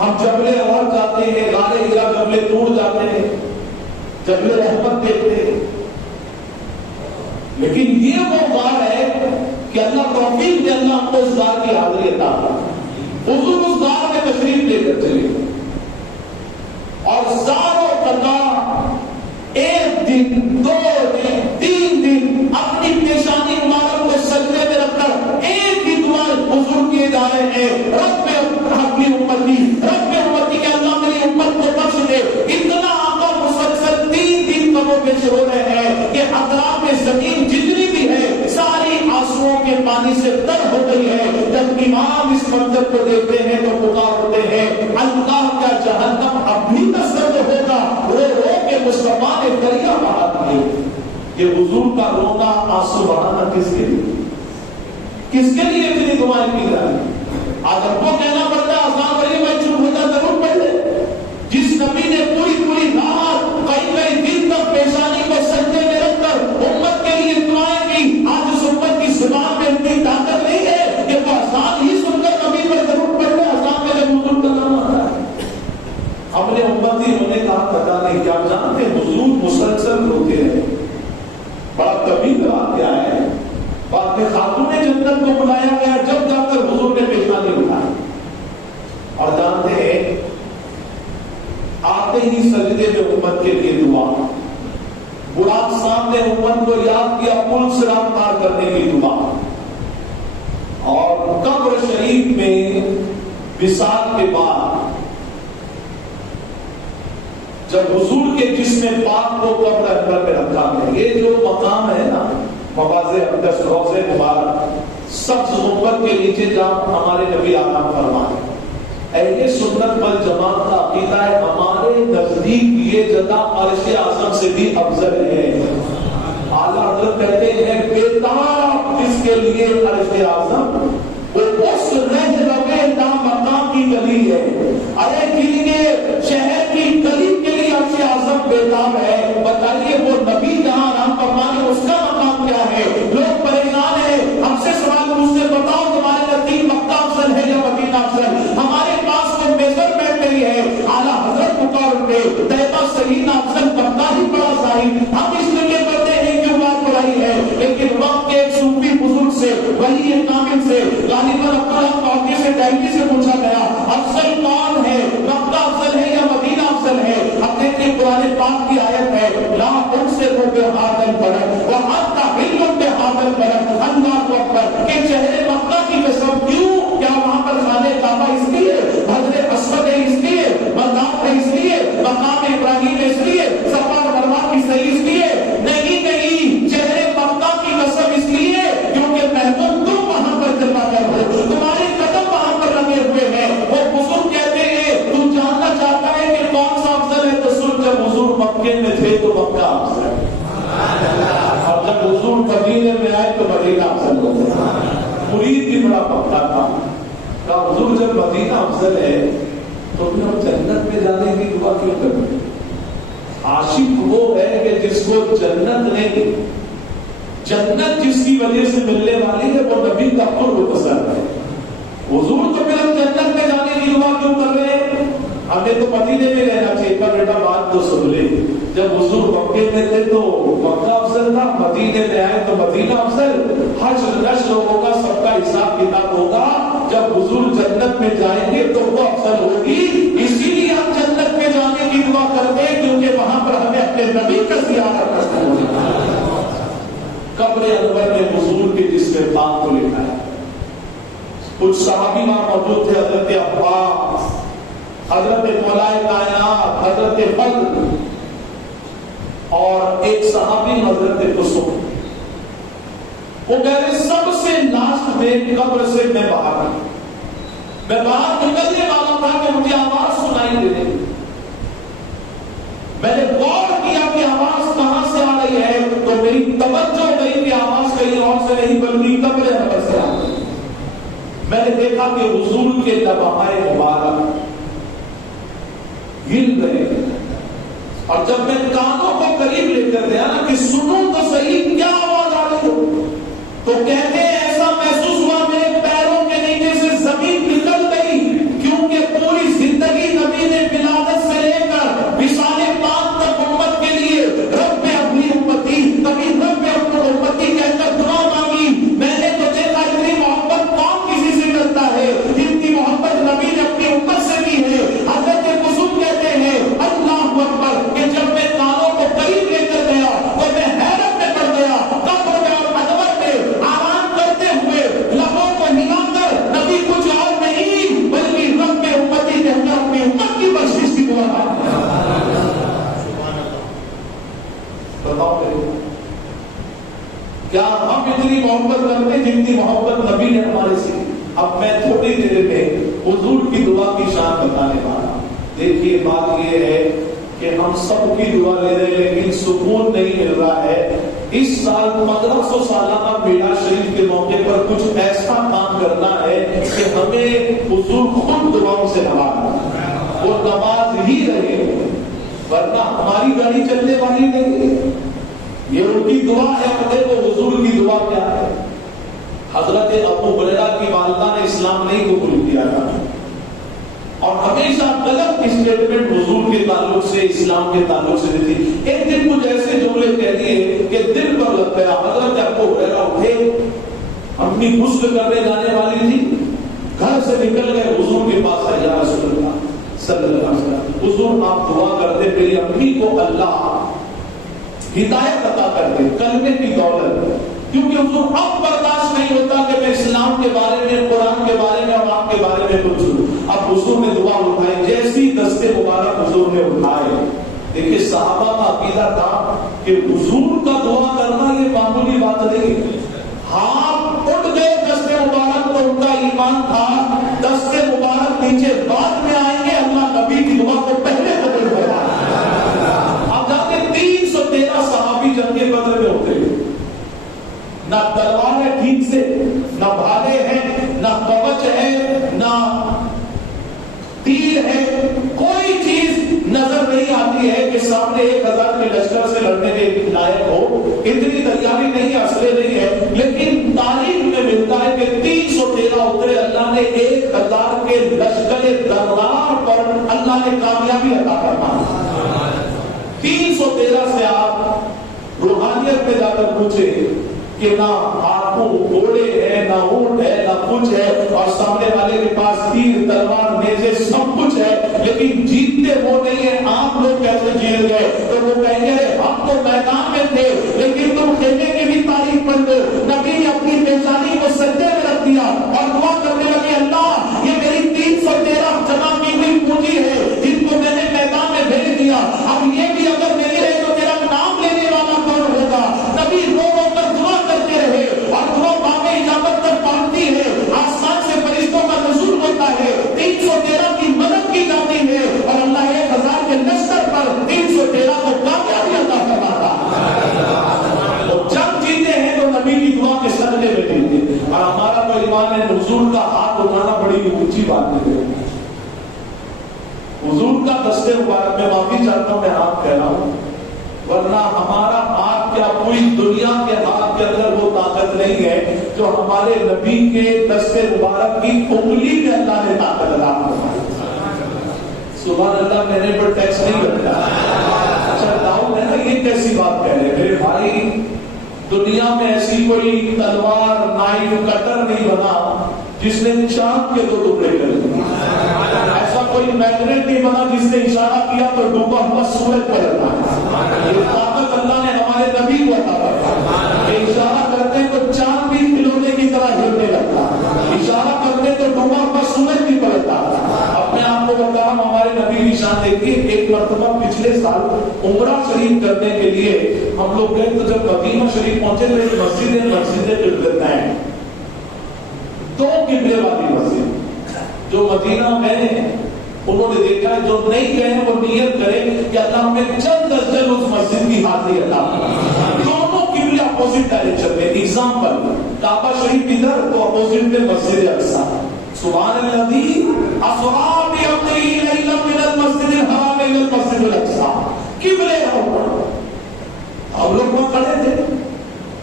ہم جبل اور جاتے ہیں، غار ہرا، جبل نور جاتے ہیں، جبل رحمت دیکھتے ہیں، لیکن یہ وہ غار ہے کہ اللہ توفیق دے، اللہ کو اس غار کی حاضری عطا فرمائے. حضور اس غار میں تشریف لے کر چلے اور زاروں قطار ایک دن، 2 دن، 3 دن اپنی پیشانی مبارک کو سجدے میں رکھ کر ایک ہی دعا حضور کیے جا رہے ہیں، رب اپنی امتی، رب امتی کہ اللہ میری امت کو بخش دے. اتنا آقا مسلسل 3 دن قبروں پہ رو رہے ہیں کہ اطراف میں زمین جتنی بھی ہے ساری آنسوؤں کے پانی سے تر ہو گئی ہے. جب امام اس منظر کو دیکھتے ہیں تو پکار ہوتے ہیں، اللہ کا جہنم اب بھی نہ سرد ہوگا. رو رو کے مصطفیٰ نے دریا بہا دیے. یہ حضور کا رونا، آنسو بہانا کس کے لیے؟ کس کے لیے اتنی دعائیں کی جا رہی؟ آج ہم کو کہنا پڑتا ہے آسان بھائی میں چپ ہوتا ضرور پڑھ لے. جس نبی نے پوری رات کئی دن تک پیشانی کو سجدے میں رکھ کر امت کے لیے دعائیں کی، آج اس امت کی زبان میں اتنی طاقت نہیں ہے کہ وہ آسان ہی سن کر نبی پر ضرور پڑھ لے. آسان میں جب حضور کا نام آتا ہے ہم نے امتی ہونے کا پتا نہیں. کیا جانتے حضور مسلسل روتے ہیں. بڑا کبھی واقعہ ہے، بعد میں خاتون جنت کو بلایا گیا، جب جا کر حضور نے پیشانی اٹھائی اور جانتے ہیں آتے ہی سجدے میں امت کے لیے دعا. براق صاحب نے امت کو یاد کیا، پل صراط پار کرنے کی دعا. اور قبر شریف میں وصال کے بعد جب حضور کے جسم پاک کو قبر اکبر میں رکھا گیا، یہ جو مقام ہے نا مواضع اقدس، روضہ مبارک، سبز گنبد کے نیچے جہاں ہمارے نبی آرام فرمائے، اہل سنت والجماعت کا عقیدہ ہے ہمارے نزدیک یہ جگہ عرش اعظم سے بھی افضل ہے. اعلیٰ حضرت کہتے ہیں بیتاب جس کے لیے عرش اعظم وہ اس رہ مقام کی گلی ہے. ارے کے شہر کی گلی کے لیے عرش اعظم بیتاب ہے. بتائیے وہ نبی جہاں آرام فرمانے اس کا مقام کیا ہے؟ لوگ پریشان ہیں، ہم سے سوال پوچھتے بتاؤ تمہارے نزدیک مکہ افضل ہے یا مدینہ افضل؟ ہمارے پاس کوئی میجرمنٹ نہیں ہے. اعلیٰ حضرت پکار اٹھے طیبہ سہینہ افضل مکہ ہی بڑا صحیح. ہم اس لیے کرتے ہیں کیوں بات بڑھائی ہے، لیکن وقت کے ایک صوفی بزرگ سے، ولی کامل سے، غالباً سے ٹائملی سے پوچھا گیا افضل کون ہے، مکہ افضل ہے یا مدینہ افضل ہے؟ اب دیکھیں قرآن پاک کی آیت ہے لا تنسبوا بهذا البلد وانت حل بهذا البلد. اللہ اکبر کہ شہر مکہ کی قسم. کیوں؟ کیا وہاں پر خانہ کعبہ اس لیے، حجر اسود ہے اس لیے، مقام ہے اس لیے، مقام ابراہیم ہے اس لیے، صفا اور مروہ کی صحیح اس لیے؟ نہیں، شہر مکہ کی قسم اس لیے کیونکہ محبوب تم وہاں پر جلوہ گر ہو، تمہارے قدم وہاں پر لگے ہوئے ہیں. وہ بزرگ کہتے ہیں تو جاننا چاہتا ہے کہ کون سا افضل ہے تو سن، جب حضور مکے میں تھے تو مکہ افضل ہے اور جب حضور مدینے میں آئے تو مدینہ افضل ہو گیا. مرید بھی بڑا پکا تھا کہ حضور جب مدینہ افضل ہے تو پھر ہم جنت میں جانے کی دعا کیوں کرتے ہیں؟ عاشق وہ ہے کہ جس جس کو جنت نہیں، جنت جس کی وجہ سے ملنے والی ہے وہ نبی کا قرب پسند ہے۔ حضور تو پھر ہم جنت میں جانے کی دعا کیوں کر رہے ہیں؟ ہمیں تو مدینے میں رہنا چاہیے۔ پر بیٹا بات تو سن لے، جب حضور مکے میں تھے تو مکہ افضل تھا، مدینے میں آئے تو مدینہ افضل۔ حج نشر ہوگا، سب کا حساب کتاب ہوگا، جب حضور جنت میں جائیں گے تو وہ افضل ہوگی۔ اسی لیے ہم جنت میں جانے کی دعا کرتے ہیں کیونکہ وہاں پر ہمیں اپنے نبی کا زیارت کرنا ہے۔ قبر انور میں حضور کے جسم پاک کو لکھا ہے۔ کچھ صحابی وہاں موجود تھے، حضرت عباس، حضرت مولائے کائنات، حضرت فضل، اور ایک صحابی حضرت قسم۔ وہ کہہ رہے سب سے لاسٹ میں قبر سے میں باہر نکلنے والا تھا کہ مجھے آواز سنائی دے رہی۔ میں نے غور کیا کہ آواز کہاں سے آ رہی ہے، تو میری توجہ گئی کہ آواز کہیں اور سے نہیں بلکہ قبر انور سے آ رہی ہے۔ میں نے دیکھا کہ حضور کے لبہائے مبارک ہل رہے ہیں، اور جب میں کانوں کو قریب لے کر گیا نا کہ سنوں تو صحیح کیا آواز آ رہی ہو، تو کہتے ہیں ایسا محسوس ہوا میرے پیروں کے نیچے سے زمین نکل گئی، کیونکہ پوری زندگی نبی نے ولادت سے لے کر وصال پاک تک امت کے لیے رب اپنی امتی، کبھی رب اپنی امتی کہہ کر دعا مانگی۔ میں نے تو دیکھا اتنی محبت کون کسی سے کرتا ہے جتنی محبت نبی نے اپنی امت سے کی ہے۔ حضرت قسم کہتے ہیں اللہ اکبر کہ جب میں کانوں کو قریب لے کر گیا تو میں حیرت میں پڑ گیا، قبر میں اور انور میں آرام کرتے ہوئے لبوں کو ہلا کر نبی کچھ اور نہیں بلکہ رب امتی کہنا اپنی امت کی بخشش کی دعا ہے۔ بتاؤ کیا ہم اتنی محبت کرتے جتنی محبت نبی نے ہمارے سے؟ اب میں تھوڑی دیر میں حضور کی دعا کی شان بتانے والا۔ دیکھیے بات یہ ہے کہ ہم سب کی دعا لے رہے ہیں لیکن سکون نہیں مل رہا ہے۔ اس سال 1500 سالانہ میلاد شریف کے موقع پر کچھ ایسا کام کرنا ہے کہ ہمیں حضور خود دعاؤں سے نوازے، وہ نواز ہی رہے، ورنہ ہماری گاڑی چلنے والی نہیں ہے۔ یہ ان کی دعا ہے، اور دیکھو حضور کی دعا کیا ہے۔ حضرت ابو ہریرہ کی والدہ نے اسلام نہیں قبول کیا تھا، اور ہمیشہ غلط اسٹیٹمنٹ حضور کے تعلق سے، اسلام کے تعلق سے دی تھی۔ ایک دن کچھ ایسے جملے کہہ دیے کہ دل پر لگ گیا۔ حضرت ابو ہریرہ اٹھے، اپنی غسل کرنے جانے والی تھی، گھر سے نکل گئے، حضور کے پاس آئے، یا رسول اللہ صلی اللہ علیہ وسلم، حضور آپ دعا کرتے میری امی کو اللہ ہدایت عطا کر دے، کلمے کی دولت، کیونکہ حضور اب برداشت نہیں ہوتا کہ میں اسلام کے بارے میں، قرآن کے بارے میں اور آپ کے بارے میں کچھ ہوں۔ اب حضور نے دعا اٹھائی، جیسی دستے مبارک حضور نے اٹھائے، دیکھیے صحابہ کا عقیدہ تھا کہ حضور کا دعا کرنا یہ معمولی بات نہیں۔ ہاتھ اٹھ گئے دستے مبارک، تو ان کا ایمان تھا دستے مبارک نیچے بعد میں آئیں گے، اللہ نبی کی دعا کو پہلے قبول کرتا ہے۔ اب جاتے 313 صحابی جنگ بدر میں ہوتے ہیں، نہ تلوار ہے ٹھیک سے، نہ بھالے ہیں، نہ کوچ ہے، نہ تیر ہے، کوئی چیز نظر نہیں آتی ہے کہ سامنے 1000 کے لشکر سے لڑنے کے لائق ہو۔ اتنی تیاری نہیں، اسلحے نہیں ہے، لیکن تاریخ میں ملتا ہے کہ 313 اترے، اللہ نے 1000 کے لشکر درار پر اللہ نے کامیابی عطا کرنا۔ 313 سے آپ روحانیت میں جا کر پوچھے کہ نہ ہاتھوں گھوڑے ہے، نہ اونٹ ہے، نہ کچھ ہے، اور سامنے والے کے پاس تیر تلوار نیزے سب کچھ ہے، لیکن جیتتے وہ نہیں ہے۔ آپ لوگ کیسے جیت گئے؟ تو وہ کہیں گے ہم تو میدان میں تھے، لیکن تم خیمے کی بھی تاریخ پڑھ لو، نبی نے اپنی پیشانی کو سجدے میں رکھ دیا اور دعا کرنے لگے، اللہ یہ میری 313 جمع کی ہوئی پونجی ہے جن کو میں نے میدان میں بھیج دیا، اب یہ بھی اگر نہیں رہے تو تیرا نام لینے والا کون ہوگا؟ نبی رو رو کر دعا کرتے رہے، اور دعا باب اجابت تک پہنچتی ہے، آسمان سے فرشتوں کا نزول ہوتا ہے، 313 کی مدد کی جاتی ہے، اور اللہ 1000 کے لشکر پر 313 کو کامیابی عطا فرماتا ہے۔ تو جب جیتے ہیں تو نبی کی دعا کے صدقے میں جیتے، اور ہمارا تو ایمان ہے حضور کا ہاتھ اٹھانا بڑی اونچی بات ہے۔ حضور کا دستے مبارک میں معافی چاہتا ہوں، میں ہاتھ کہہ رہا ہوں، ورنہ ہمارا جو ہمارے نبی کے دست مبارک کی انگلی میں اللہ نے طاقت عطا فرمائی. سبحان اللہ. میرے پر ٹیکس نہیں لگتا. اچھا داؤد ہے نا, یہ کیسی بات کہہ رہے میرے بھائی؟ دنیا میں ایسی کوئی تلوار نائف کٹر نہیں بنا جس نے چاند کے 2 ٹکڑے کر دیے. ایسا کوئی میگنیٹ نہیں بنا جس نے اشارہ کیا تو ڈوبا ہوا سورج پلٹا. یہ طاقت اللہ نے ہمارے نبی کو عطا فرمائی. اشارہ کرتے ہیں تو چاند بھی کھلونے کی طرح ہلنے لگتا, اشارہ کرتے تو ڈوبا ہوا سورج بھی پلٹا. اب میں آپ کو بتا رہا ہوں ہمارے نبی کی شان دیکھیے. ایک مرتبہ پچھلے سال عمرہ شریف کرنے کے لیے ہم لوگ گئے تو جب مدینہ شریف پہنچے تو ایک مسجد قبلتین, 2 قبلے والی مسجد. جو مدینہ گئے انہوں نے دیکھا, جو نہیں گئے وہ نیت کرے کہ اللہ ہمیں چند درجن اس مسجد کی حاضری عطا فرمائے. دونوں قبلے اپوزٹ ڈائریکشن میں. ایگزامپل, کعبہ شریف ادھر تو اپوزٹ میں مسجد اقصی. سبحان الذی اسری بعبدہ لیلا من المسجد الحرام الی المسجد الاقصی. قبلے ہم لوگ وہاں کھڑے تھے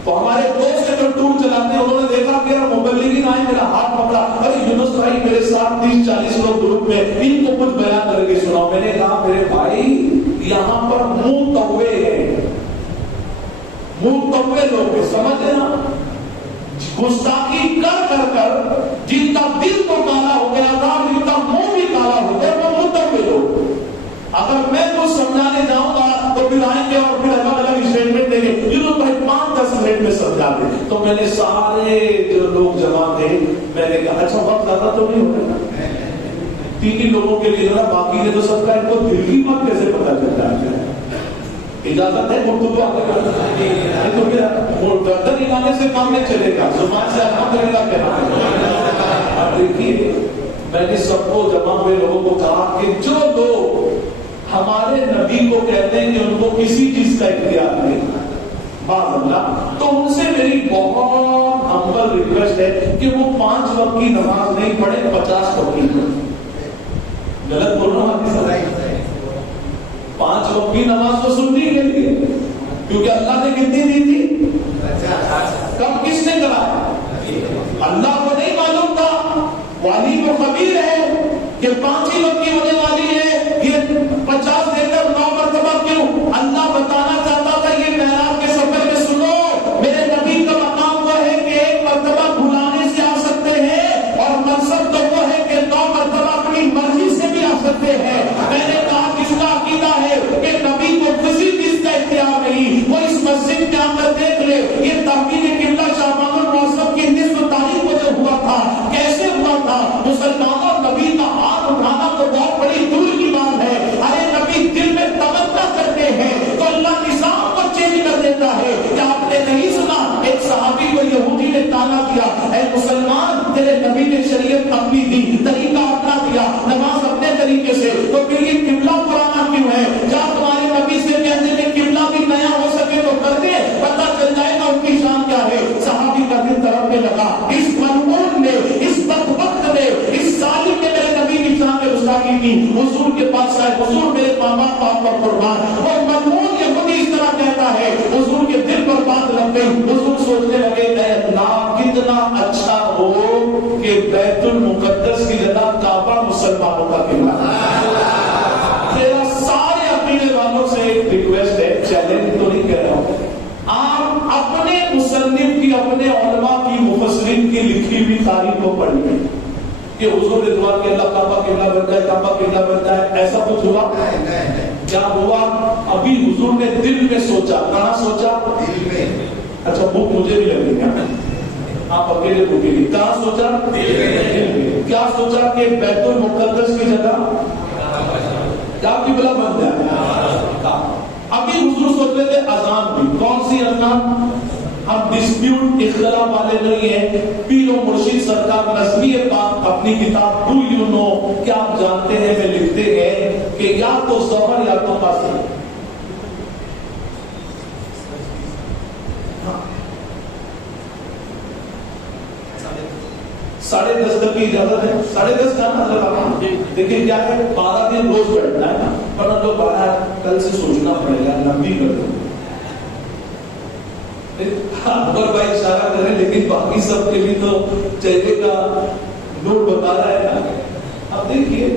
تو ہمارے دوست جو ٹور چلاتے ہیں انہوں نے دیکھا کہ مبلغین آئے, میرا ہاتھ پکڑا, ارے یونس بھائی میرے ساتھ 30-40 لوگ گروپ میں, ان کو کچھ بیان کر کے سناؤ. میں نے کہا میرے بھائی یہاں پر منہ توے ہیں, منہ توے لوگ ہیں, سمجھ لینا. گستاخی کر کر کر جن کا دل تو کالا ہو گیا تھا, جن کا منہ بھی کالا ہو گیا, وہ منہ توے لوگ. اگر میں کچھ سمجھانے جاؤں گا تو پھر آئیں گے اور پھر الگ الگ اسٹیٹمنٹ دیں گے, یہ تو 5-10 منٹ میں سمجھا دیں. تو میں نے سارے جو لوگ جمع تھے میں نے کہا اچھا وقت زیادہ تو نہیں ہوگا 3 لوگوں کے لیے ذرا, باقی نے تو سب کا ان کو دل کی بات کیسے پتا چلتا ہے؟ اجازت ہے گفتگو آگے کرنے تو کیا گردن ہلانے سے کام نہیں چلے گا, زبان سے الحمدللہ کہنا ہے. اب دیکھیے میں نے سب کو جمع ہوئے لوگوں کو کہا کہ جو لوگ ہمارے نبی کو کہتے ہیں کہ ان کو کسی چیز کا اختیار نہیں باز اللہ, تو ان سے میری بہت ہمبل ریکویسٹ ہے کہ وہ 5 وقت کی نماز نہیں پڑھے, 50 وقت کی. غلط بول رہا ہوں؟ 5 وقت کی نماز تو سننے کے لیے, کیونکہ اللہ نے کتنی دی تھی, کب کس نے کرایا؟ اللہ کو نہیں معلوم تھا, والی کو خبیر ہے کہ 5 ہی وقت کی ہونے والی ہے, یہ 50 دے کر 9 مرتبہ کیوں؟ اللہ بتانا چاہتا تھا یہ معراج کے سفر میں سنو, میرے نبی کا مقام وہ ہے کہ 1 مرتبہ بھلانے سے آ سکتے ہیں, اور منصب تو وہ ہے کہ 9 مرتبہ اپنی مرضی سے بھی آ سکتے ہیں. میں نے کہا کس کا عقیدہ ہے کہ نبی کو کسی چیز کا اختیار نہیں, وہ اس مسجد میں آ کر دیکھ لے یہ تحویل قبلہ شعبان المعظم کی 9 تاریخ کو جو ہوا تھا کیسے ہوا تھا. مسلمانوں نبی کا ہاتھ اٹھانا تو بہت بڑی دور کی بات ہے. ارے نبی دل میں تمنا کرتے ہیں تو اللہ نظام کو چینج کر دیتا ہے. کیا آپ نے نہیں سنا ایک صحابی کو یہودی نے تانا دیا, اے مسلمان تیرے نبی نے شریعت اپنی دی, طریقہ اپنا دیا, نماز اپنے طریقے سے, تو پھر یہ قبلہ پرانا کیوں ہے؟ کیا تمہارے نبی سے کہتے کہ قبلہ بھی نیا ہو سکے تو کر دے, پتہ چل جائے گا ان کی شان کیا ہے. صحابی کا دل تڑپنے لگا, اس ملعون نے, اس بدبخت نے, اس ظالم نے میرے نبی کی شان میں گستاخی کی. حضور کے پاس آئے, حضور میرے ماں باپ آپ پر قربان. وہ ملعون یہودی اس طرح کہتا ہے, حضور کے دل پر بات لگ گئی. حضور سوچنے لگے اے اللہ کتنا اچھا ہو کہ بیت المقدس کی جگہ کعبہ مسلمانوں کا قبلہ. میرا سارے عقیدے والوں سے ایک ریکویسٹ ہے, چیلنج تو نہیں کہہ رہا ہوں, آپ اپنے مصنف کی, اپنے علماء کی, مفسرین کی لکھی ہوئی تاریخ کو پڑھیے کہ حضور نے دعا کہ اللہ کعبہ قبلہ بن جائے, کعبہ قبلہ بن جائے. ایسا کچھ ہوا؟ کیا ہوا؟ ابھی حضور نے دل میں سوچا. کہاں سوچا؟ دل میں. اچھا بھوک مجھے بھی لگے گا, آپ اکیلے بھوکے گی. کہاں سوچا؟ دل میں. کیا سوچا کہ بیت المقدس کی جگہ کیا قبلہ بن جائے. ابھی حضور سوچ رہے تھے اذان بھی. کون سی اذان؟ ہم ڈسپیوٹ اختلاف والے نہیں ہیں. پیر و مرشد سرکار نظمی پاک اپنی کتاب ڈو یو نو, کیا آپ جانتے ہیں میں لکھتے ہیں کہ یا تو ظہر یا تو عصر. 10:30 تک کی اجازت ہے. 10:30 کا نظر دیکھیں کیا ہے, 12 دن روز بیٹھنا ہے, پر ہم لوگ کل سے سوچنا پڑے گا, لمبی کر دیں. اکبر بھائی اشارہ کریں لیکن باقی سب کے بھی تو چہرے کا نور بتا رہا ہے نا. اب دیکھیے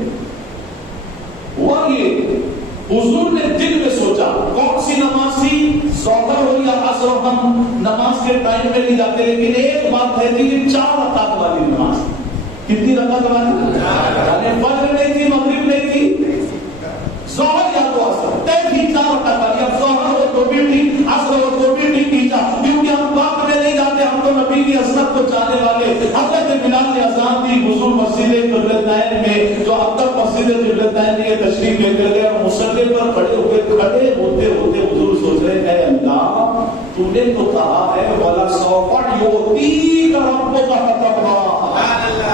ہوا یہ حضور نے دل میں سوچا کون سی نماز تھی, ظہر ہو یا عصر, ہم نماز کے ٹائم میں نہیں جاتے لیکن ایک بات ہے کہ 4 رکعت والی نماز. کتنی رکعت والی؟ یعنی فجر نہیں تھی, مغرب نہیں تھی, ظہر یا تو عصر طے تھی 4 رکعت والی. اب ظہر ہو تو بھی ٹھیک, عصر ہو تو بھی ٹھیک, کیونکہ ہم وقت میں نہیں جاتے, ہم تو نبی کی عظمت کو چاہنے والے. حضرت بلال نے اذان دی, حضور مسجد قبلتین میں جو اب تک مسجد قبلتین میں تشریف لے کر گئے, مصلی پر کھڑے ہوتے ہوتے حضور سوچ رہے اے اللہ تو نے تو کہا ہے والا سوف یعطیک ربک فترضی,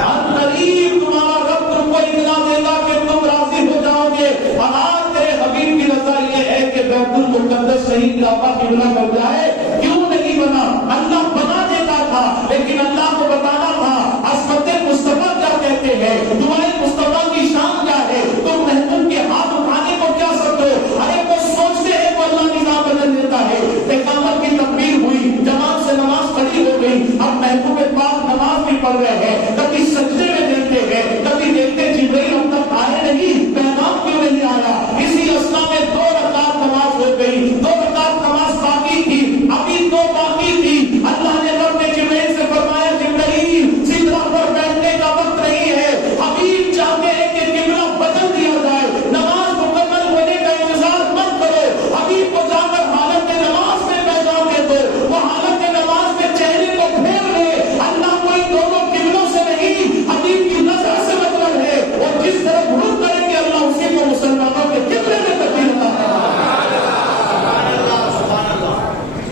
ان قریب تمہارا رب تم کو اتنا دے گا کہ تم راضی ہو جاؤ گے. اور تیرے حبیب کی رضا یہ ہے کہ بیت المقدس صحیح کعبہ قبلہ بن جائے. کیوں نہیں بنا؟ اللہ بنا دیتا تھا لیکن اللہ کو بتانا تھا عصمت مصطفیٰ کیا کہتے ہیں, تمہارے مصطفیٰ کی شان کیا ہے, تم محبوب کے ہاتھ اٹھانے کو کیا سکتے ہو. ارے وہ سوچتے ہیں وہ اللہ نظام بدل دیتا ہے. اقامت کی تکبیر ہوئی, جماعت سے نماز پڑھی ہو گئی, اب محبوب پاک نماز بھی پڑھ رہے ہیں, کبھی سجدے میں دیکھتے ہیں, کبھی دیکھتے جبرائیل اب تک آئے نہیں, پیغام کیوں نہیں آیا. اسی اسنا میں 2 رکعت نماز ہو گئی, 2 رکعت نماز باقی تھی, ابھی 2 باقی تھی. اللہ نے رب نے جبرائیل سے فرمایا جبرائیل سدرہ پر بیٹھنے کا وقت نہیں ہے, حبیب چاہتے ہیں کہ قبلہ بدل دیا جائے, نماز مکمل ہونے کا انتظار مت کرو. حبیب کو جا کر حالت نماز میں پیغام دے دو, وہ حالت نماز میں چہرے کو پھیر لے. اللہ کوئی دونوں قبلوں سے نہیں, حبیب کی نظر سے مطلب ہے, اور جس طرف رخ کریں گے اللہ اسی کو مسلمانوں کے قبلے میں تبدیل کرتا ہے.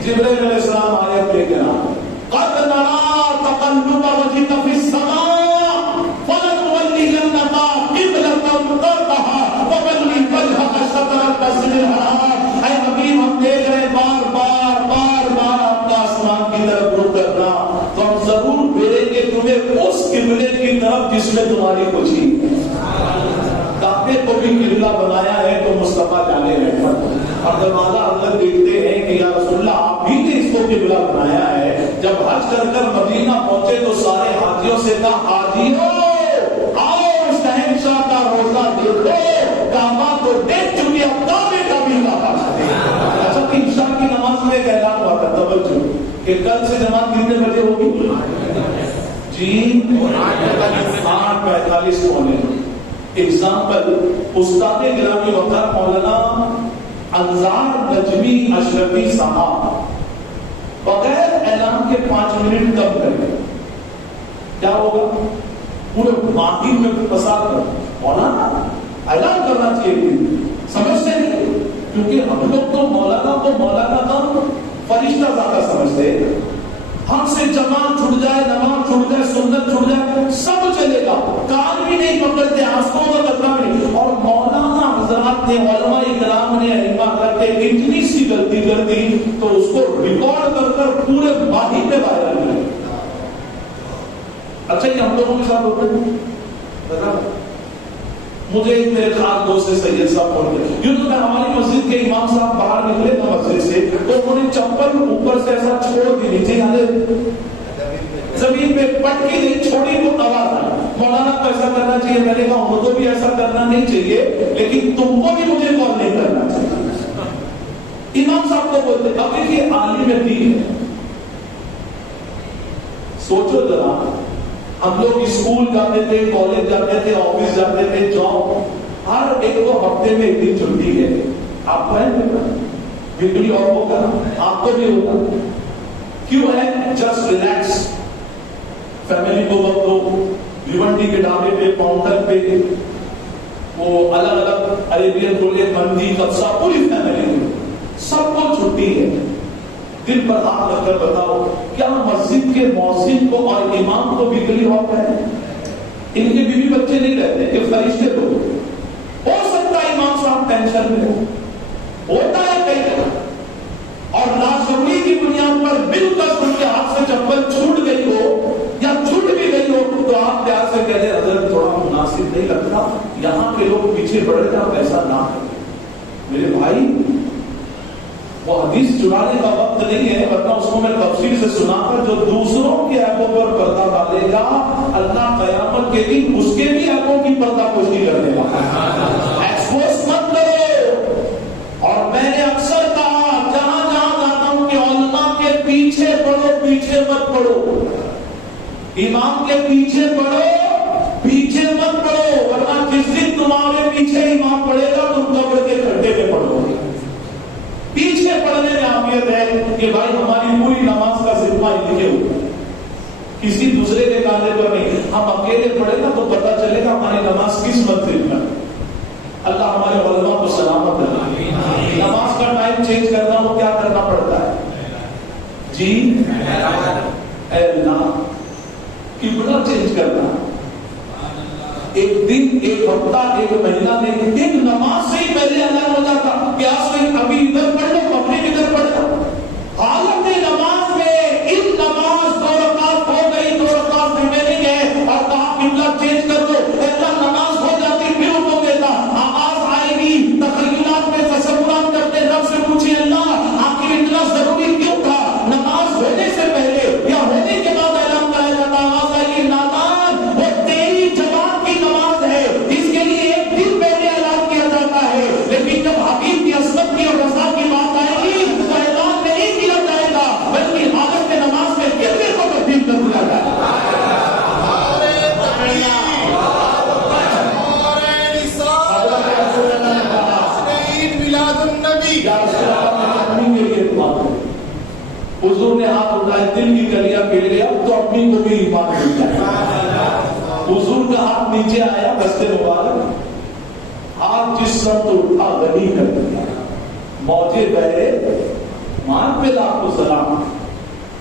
جبرائیل علیہ السلام آیت لے کر آئے, قد نرى تقلب وجهك في السماء فلنولينك قبلة ترضاها فول وجهك شطر المسجد الحرام. اے حبیب ہم دیکھ رہے بار بار آپ کا آسمان کی طرف رخ کرنا, تو ہم ضرور بھیجیں گے تمہیں اس قبلے کی طرف جس میں تمہاری خوشی ہے. کعبے کو بھی قبلہ بنایا ہے تو مصطفیٰ جانے رحمت. اور جب اعلیٰ حضرت دیکھتے ہیں کہ یا رسول اللہ آپ ہی نے اس کو قبلہ بنایا ہے, جب حج کر مدینہ پہنچے تو سارے حاجیوں سے کہا حاجیوں آؤ شہنشاہ کا روزہ دیکھو, کعبہ تو دیکھ چکے اب کعبے کا بھی کعبہ چلے. اچھا کہ عشاء کی نماز میں ایک اعلان ہوا تھا, توجہ کہ کل سے نماز کتنے بجے ہوگی جی 8:45 ہونے. ایگزامپل استاد گرامی وقار مولانا انصار نجمی اشرفی صاحب بغیر اعلان کے 5 منٹ کم کریں, کیا ہوگا؟ پورے باقی میں فساد کر مولانا اعلان کرنا چاہیے. سمجھتے نہیں کیونکہ ہم لوگ تو مولانا کا فرشتہ زیادہ سمجھتے ہیں. ہم سے جماعت چھوٹ جائے, نماز چھوٹ جائے, سنت چھوٹ جائے, سب چلے گا, کان بھی نہیں پکڑتے, آنکھوں کا خطرہ نہیں. اور مولانا حضرات نے, علماء اکرام نے, ائمہ حضرات نے اتنی سی غلطی کر دی تو اس کو ریکارڈ کر پورے باہی پہ وائرل کیا. اچھا یہ ہم لوگوں کے ساتھ ہوتا ہے. مجھے میرے خاص دوست سید صاحب فون کیا, یوں تو میں ہماری مسجد کے امام صاحب باہر نکلے تھے مسجد سے, تو انہوں نے چپل اوپر سے ایسا چھوڑ دی نیچے, یعنی زمین پہ پٹکی نہیں چھوڑی تو آواز آئی. مولانا کو ایسا کرنا چاہیے. میں نے کہا ان کو بھی ایسا کرنا نہیں چاہیے لیکن تم کو بھی مجھے کال نہیں کرنا چاہیے. امام صاحب کو بولتے اب دیکھیے عالم دین ہے, سوچو ذرا, ہم لوگ اسکول جاتے تھے, کالج جاتے تھے, آفس جاتے تھے, جاب, ہر ایک کو ہفتے میں 1 دن چھٹی ہے. آپ کو ہے بجلی اور ہوگا, آپ کو بھی ہوگا. کیوں ہے؟ جسٹ ریلیکس, فیملی کو وقت دو, بھیونڈی کے ڈھابے پہ, کاؤنٹر پہ, وہ الگ الگ عربین رولے, مندی, قبضہ, پوری فیملی سب کو چھٹی ہے. دل پر ہاتھ رکھ کر بتاؤ کیا مسجد کے مؤذن کو اور امام کو بگڑی ہوتا ہے؟ ان کے بیوی بچے نہیں رہتے کہ فرشتے کو ہو سکتا ہے امام صاحب ٹینشن میں ہوتا ہے کئی جگہ, اور ناشکری کی بنیاد پر بالکل ان کے ہاتھ سے چپل چھوٹ گئی ہو یا چھوٹ بھی گئی ہو تو آپ پیار سے کہہ دیں حضرت تھوڑا مناسب نہیں لگتا, یہاں کے لوگ پیچھے بڑھ جائیں, ایسا نہ کریں. میرے بھائی وہ حدیث چرانے کا وقت نہیں ہے، ورنہ اس کو میں تفصیل سے سنا کر جو دوسروں کے عیبوں پر پردہ ڈالے گا اللہ قیامت کے دن اس کے بھی عیبوں کی پردہ پوشی کرنے والا۔ ایکسپوز مت کرو۔ اور میں نے اکثر کہا جہاں جہاں جاتا ہوں کہ علماء کے پیچھے پڑھو، پیچھے مت پڑھو، امام کے پیچھے پڑھو، پیچھے مت پڑھو، ورنہ جس دن تمہارے پیچھے امام پڑھے گا تم قبر کے کھڈے میں پڑھو گے۔ پیچھے پڑھنے میں اہمیت ہے کہ بھائی ہماری پوری نماز کا ذمہ لکھے ہوئے، کسی دوسرے کے کاندھے پر نہیں۔ ہم اکیلے پڑھے گا تو پتہ چلے گا ہماری نماز کس منزل پر۔ اللہ ہمارے علماء کو سلامت رکھے۔ نماز کا ٹائم چینج کرنا ہو کیا کرنا پڑتا ہے جی؟ اے اللہ قبلہ چینج کرنا۔ ایک دن، ایک ہفتہ، ایک مہینہ نہیں، ایک نماز سے ہی پہلے اعلان ہو جاتا کہ آج سے ابھی ادھر پڑھ لو، اپنے ادھر پڑھ لو۔ حالت نماز میں ان نماز 2 رکعت ہو گئی، 2 رکعت ریمیننگ ہے اور کہا قبلہ چینج کر دو، ایسا نماز ہو جاتی پھر حکم دیتا آواز آئے گی، تخیلات میں تصورات کرتے رب سے پوچھے اللہ آخر اتنا ضروری کیوں تھا؟ نماز ہونے سے پہلے یا ہونے کے بعد اعلان کرایا جاتا، آواز آئے گی نادان وہ تیری جماعت کی نماز ہے، اس کے لیے ایک دن پہلے اعلان کیا جاتا ہے، لیکن جب حبیب کی عصمت کی اور رضا کی بات آئے گی تو اعلان نہیں کیا جائے گا بلکہ حالت نماز میں کتنے کو تبدیل کر دیا جائے گا۔ حضور نے ہاتھ اٹھائے، دل کی کلیاں کھیل لیا تو اپنی کو بھی ایمان مل جائے۔ حضور کا ہاتھ نیچے آیا، دستے مبارک، ہاتھ جس سمت اٹھا غنی کر دیا، موجے بہرے مان پہ لاکھوں سلام۔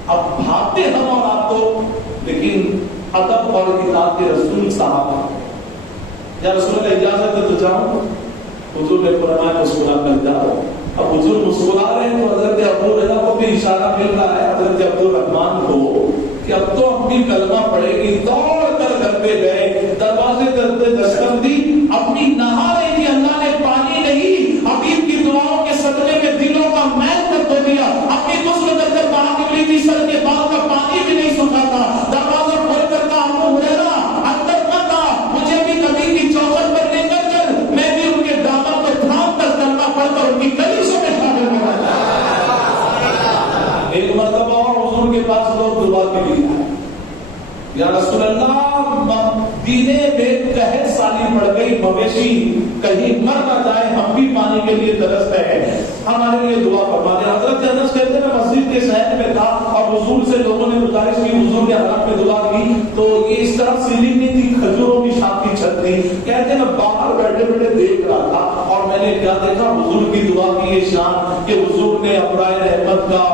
اب بھاگتے ہم اور آپ تو، لیکن ادب اور اطاعت کے رسول صحابہ، یا رسول اللہ اجازت ہے تو جاؤں؟ حضور نے فرمایا مسکرا کر جاؤ۔ اب حضور مسکرا رہے ہیں تو حضرت ابو ہریرہ کو بھی اشارہ مل رہا ہے حضرت عبد الرحمان کو کہ اب تو اپنی کلمہ پڑھے گی۔ دوڑ کر گھر پہ گئے، دروازے درتے دستک دی، اپنی نہا رہی تھی، اللہ نے پانی نہیں، حبیب کی دعاؤں کے صدقے میں دلوں کا میل کر دو دیا، اپنی غسل کر کر باہر نکلی تھی، سر کے بال کا پانی بھی نہیں سکھا تھا، دروازہ کھول کر کہا ابو ہریرہ اندر مت آ، مجھے بھی نبی کی چوکھٹ پر لے کر چل، میں بھی ان کے دامن کو تھام کر کلمہ پڑھ کر ان کی کلیسوں میں شامل ہو جاتا۔ ایک مرتبہ اور حضور کے پاس لوگ دعا کے لیے آئے، یا رسول اللہ مدینے میں قحط سالی پڑ گئی، مویشی کہیں مر نہ جائے، ہم بھی پانی کے لیے ترستے ہیں، ہمارے لیے دعا فرما دیں۔ حضرت انس کہتے ہیں میں مسجد کے صحن میں تھا اور حضور سے لوگوں نے گزارش کی، حضور نے حرم میں دعا کی تو یہ اس طرح سیلنگ نہیں تھی، کھجوروں کی شاخ کی چھت تھی، کہتے ہیں میں باہر بیٹھے بیٹھے دیکھ رہا تھا اور میں نے کیا دیکھا، حضور کی دعا کی یہ شان کہ حضور نے ابرائے رحمت کا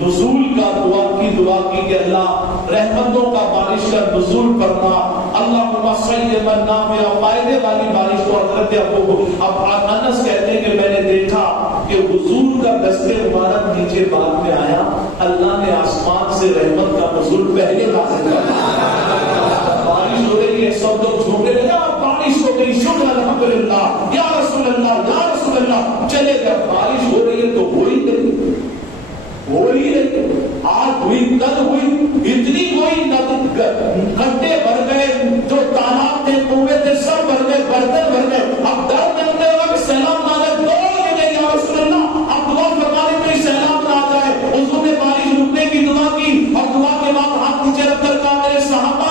نزول کا دعا کی کہ اللہ رحمتوں کا بارش کا نزول کرنا، اللہ صیبا نافعا فائدے والی بارش کو۔ حضرت اب انس کہتے ہیں کہ میں نے دیکھا کہ حضور کا دستے مبارک نیچے بعد میں آیا، اللہ نے آسمان سے رحمت کا نزول پہلے نازل کیا، بارش ہو رہی ہے، سب لوگ جھومنے لگے، بارش ہو گئی، شکر الحمدللہ، یا رسول اللہ یا رسول اللہ، چلے گا، بارش ہو رہی ہے تو ہو ہی گئی، ہو ہی رہی، آج ہوئی، کل ہوئی، اتنی ہوئی، گڈھے بھر گئے، جو تالاب تھے، کنویں تھے، سب بھر گئے، برتن بھر گئے، اب ڈر لگنے لگا کہ سیلاب نہ آئے، دوڑ کے گئے، یا رسول اللہ اب دعا فرمانے کوئی سیلاب نہ آ جائے۔ حضور نے بارش رکنے کی دعا کی اور دعا کے بعد ہاتھ نیچے رکھ کر کہا میرے صحابہ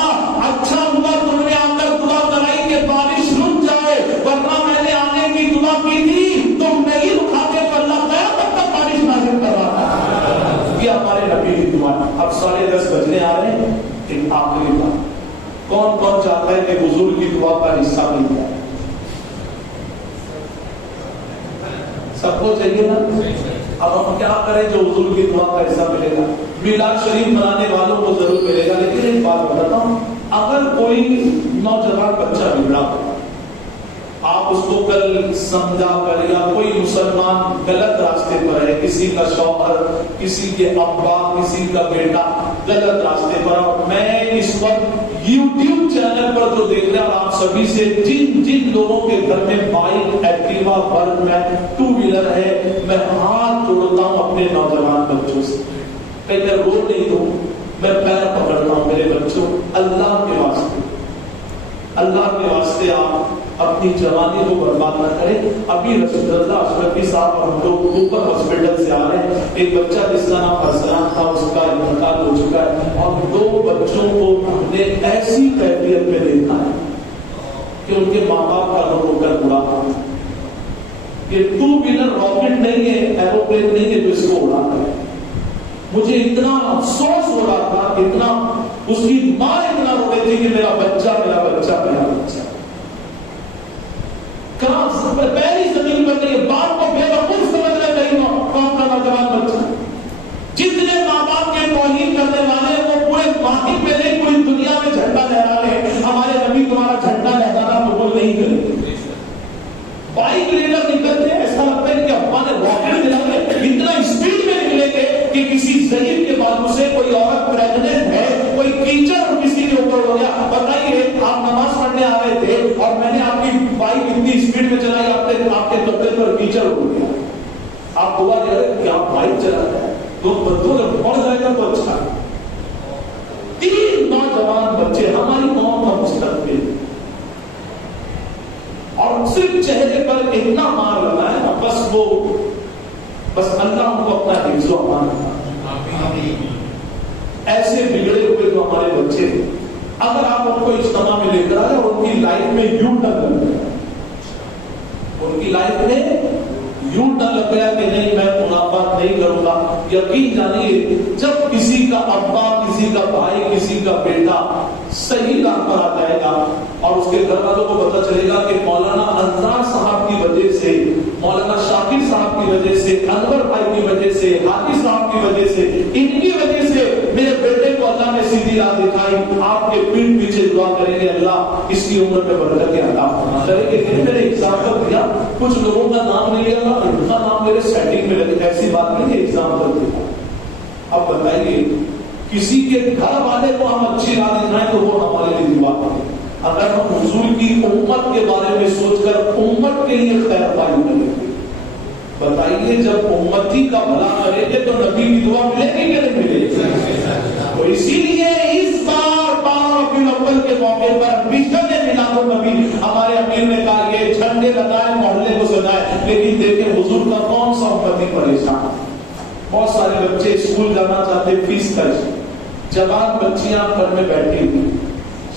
اچھا ہوا تم نے آ کر دعا کرائی کہ بارش رک جائے، ورنہ میں نے آنے کی دعا کی تھی، تم نہیں رکھاتے تو اللہ قیامت تک بارش نازل کرواتا۔ یہ ہمارے نبی کی دعا۔ اب 10:30 بجنے آ رہے ہیں، ایک آخری بات، کون کون چاہتا ہے کہ حضور کی دعا کا حصہ مل جائے؟ سب کو چاہیے نا؟ اب ہم کیا کریں جو حضور کی دعا کا حصہ ملے گا؟ میلاد شریف منانے والوں کو ضرور ملے گا، لیکن ایک بات بتاتا ہوں، اگر کوئی نوجوان بچہ بگڑا آپ اس کو کل سمجھا کر، یا کوئی مسلمان غلط راستے پر ہے، کسی کا شوہر، کسی کے ابا، کسی کا بیٹا غلط راستے پر، اور میں اس وقت یوٹیوب چینل پر جو دیکھ رہا ہوں آپ سبھی سے، جن جن لوگوں کے گھر میں بائک، ایکٹیوا، برق میں ٹو ویلر ہے، میں ہاتھ جوڑتا اپنے نوجوان بچوں سے، کہیں میں رو نہیں دوں، میں پیر پکڑتا ہوں میرے بچوں، اللہ کے واسطے آپ اپنی جوانی کو برباد نہ کریں۔ ابھی رسول اللہ اشرفی صاحب اور ہم لوگ اوپر ہاسپٹل سے آ رہے ہیں، ایک بچہ جس کا نام حسنان تھا اس کا انتقال ہو چکا ہے، اور 2 بچوں کو ہم نے ایسی کیفیت میں دیکھا ہے کہ ان کے ماں باپ کا رو کر برا حال۔ یہ 2 ویلر راکٹ نہیں ہے، ایروپلین نہیں ہے جو اس کو اڑاتا ہے۔ مجھے اتنا افسوس ہو رہا تھا، اتنا اس کی ماں اتنا رو رہی تھی کہ میرا بچہ میرا بچہ میرا بچہ کہاں پہلی زمین پر نہیں ہے، باپ کو بے وقوف سمجھ رہے کہیں کون کا نوجوان بچہ۔ جتنے ماں باپ کے توہین کرنے والے ہیں وہ پورے ماہی پہ نہیں پوری دنیا میں جھنڈا لہرا رہے ہیں، ہمارے نبی تمہارا جھنڈا لہرانا قبول نہیں کریں گے۔ بائک لے کر نکلتے ہیں، ایسا لگتا ہے کہ ابا نے راکٹ دلا کے اتنا اسپیڈ میں نکلیں گے کہ کسی ضعیف کے بازو سے کوئی عورت پریگننٹ ہے، کوئی کیچڑ کسی کے اوپر ہو گیا، بتائیے آپ نماز پڑھنے آ رہے تھے اور میں نے آپ کی بائک اتنی اسپیڈ میں چلائی، آپ کے کپڑے پر کیچڑ ہو گیا، آپ دعا دے رہے کہ آپ بائک چلاتے ہیں تو بندوں جب پڑ جائے گا تو اچھا۔ 3 نوجوان بچے ہماری قوم کا مستقبل، اور صرف چہرے پر اتنا مار لگا ہے، بس اللہ ان کو اپنا حفظ و امان رکھا۔ ایسے بگڑے ہوئے جو ہمارے بچے، اگر آپ ان کو اجتماع میں لے کر آئے اور ان کی لائف میں یوں ٹرن لگ گیا، ان کی لائف میں یوں ٹرن لگ گیا کہ نہیں میں منافقت نہیں کروں گا، یقین جانیے جب کسی کا ابا، کسی کا بھائی، کسی کا بیٹا صحیح کام پر آ جائے گا اور اس کے گھر والوں کو پتہ چلے گا کہ مولانا انصار صاحب کی وجہ سے، مولانا شاکر صاحب کی وجہ سے، انور بھائی کی وجہ سے، حاجی صاحب کی وجہ سے، ان کی وجہ سے میرے بیٹے کو اللہ نے سیدھی راہ دکھائی، آپ کے پیٹ پیچھے دعا کریں گے اللہ اس کی عمر میں برکت عطا فرمائے۔ لیکن میں نے ایگزامپل دیا، کچھ لوگوں کا نام نہیں لیا، ان کا نام میرے سیٹنگ میں لگے، ایسی بات نہیں ہے، ایگزامپل دیا۔ اب بتائیے کسی کے گھر والے کو ہم اچھی راہ دکھائیں تو وہ ہمارے لیے دعا کریں، اگر ہم حضور کی امت کے بارے میں سوچ کر امت کے لیے خیر خواہی کریں گے، بتائیے جب امتی کا بھلا کریں گے تو نبی کی دعا ملے گی کہ نہیں ملے گی؟ تو اسی لیے اس بار 12 ربیع الاول کے موقع پر مشن میلاد النبی ہمارے امیر نے کہا یہ جھنڈے لگائے، محلے کو سجائے، لیکن دیکھیں حضور کا کون سا امتی پریشان۔ بہت سارے بچے اسکول جانا چاہتے، فیس خرچ، جوان بچیاں گھر میں بیٹھی ہوئی،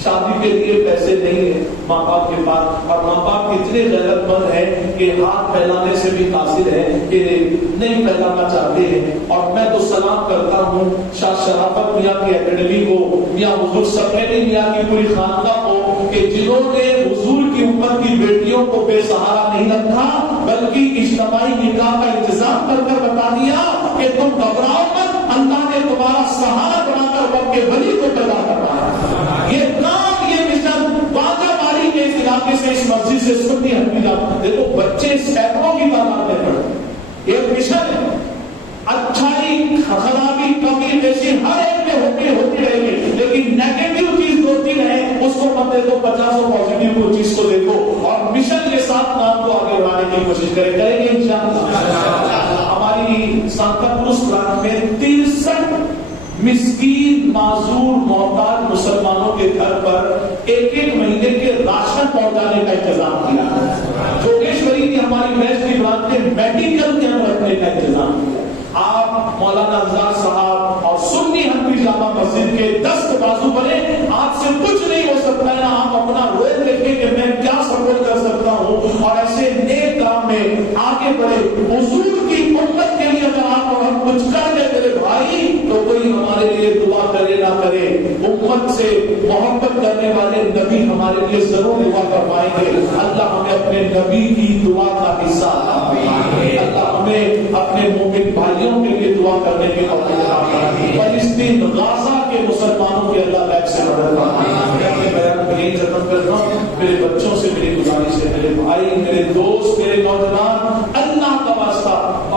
شادی کے لیے پیسے نہیں ہیں ماں باپ کے پاس، اور ماں باپ اتنے غیرت مند ہیں کہ ہاتھ پھیلانے سے بھی قاصر ہے کہ نہیں پھیلانا چاہتے ہیں۔ اور میں تو سلام کرتا ہوں شاہ شرافت میاں کی اکیڈمی کو، میاں حضور سکینی میاں کی پوری خاندان کو، کہ جنہوں نے حضور کی امت کی بیٹیوں کو بے سہارا نہیں رکھا بلکہ اجتماعی نکاح کا انتظام کر کر بتا دیا کہ تم گھبراؤ مت، اللہ نے تمہارا سہارا بنا کر رب کے ولی کو پیدا کروایا۔ یہ کام، یہ مشن واجہ باری کے اس علاقے سے، اس مسجد سے سنی ہٹی جاتا، دیکھو بچے سینکڑوں کی تعداد میں پڑھتے، یہ مشن ہے۔ اچھائی، خرابی، کمی بیشی ہر ایک میں ہوتی رہے گی، لیکن نیگیٹو چیز ہوتی رہے اس کو مت دیکھو، 50 پازیٹیو کو چیز کو دیکھو، اور مشن کے ساتھ کام کو آگے بڑھانے کی کوشش کریں گے انشاءاللہ۔ ہماری سانتا کروز برانچ میں 63 مسکین، معذور، محتاج مسلمانوں کے گھر پر ایک مہینے کے راشن پہنچانے کا انتظام کیا۔ جوگیشوری کی ہماری بیچ کی برانچ نے میڈیکل کیمپ رکھنے کا انتظام کیا۔ آپ مولانا انصار صاحب اور سنی حنفی جامع مسجد کے دست بازو بنے، آپ سے کچھ نہیں ہو سکتا ہے، آپ اپنا رول دیکھیں کہ میں کیا سپورٹ کر سکتا ہوں، اور ایسے نیک کام میں آگے بڑھے۔ حضور کی امت کے لیے اگر آپ اور ہم کچھ کر دیں میرے بھائی تو کوئی ہمارے لیے دعا کرے نہ کرے، امت سے محبت کرنے والے نبی ہمارے لیے ضرور دعا کروائیں گے۔ اللہ ہمیں اپنے نبی کی دعا کا حصہ، اللہ ہمیں اپنے مومن بھائیوں کے لیے دعا کرنے کے موقع دے۔ فلسطین، غزہ کے مسلمانوں کے اللہ بیک سے مدد فرمائے۔ میں اپنے بیان کو یہی ختم کرتا ہوں، میرے بچوں سے میری گزارش ہے، میرے بھائی، میرے دوست، میرے نوجوان، اللہ کا واسطہ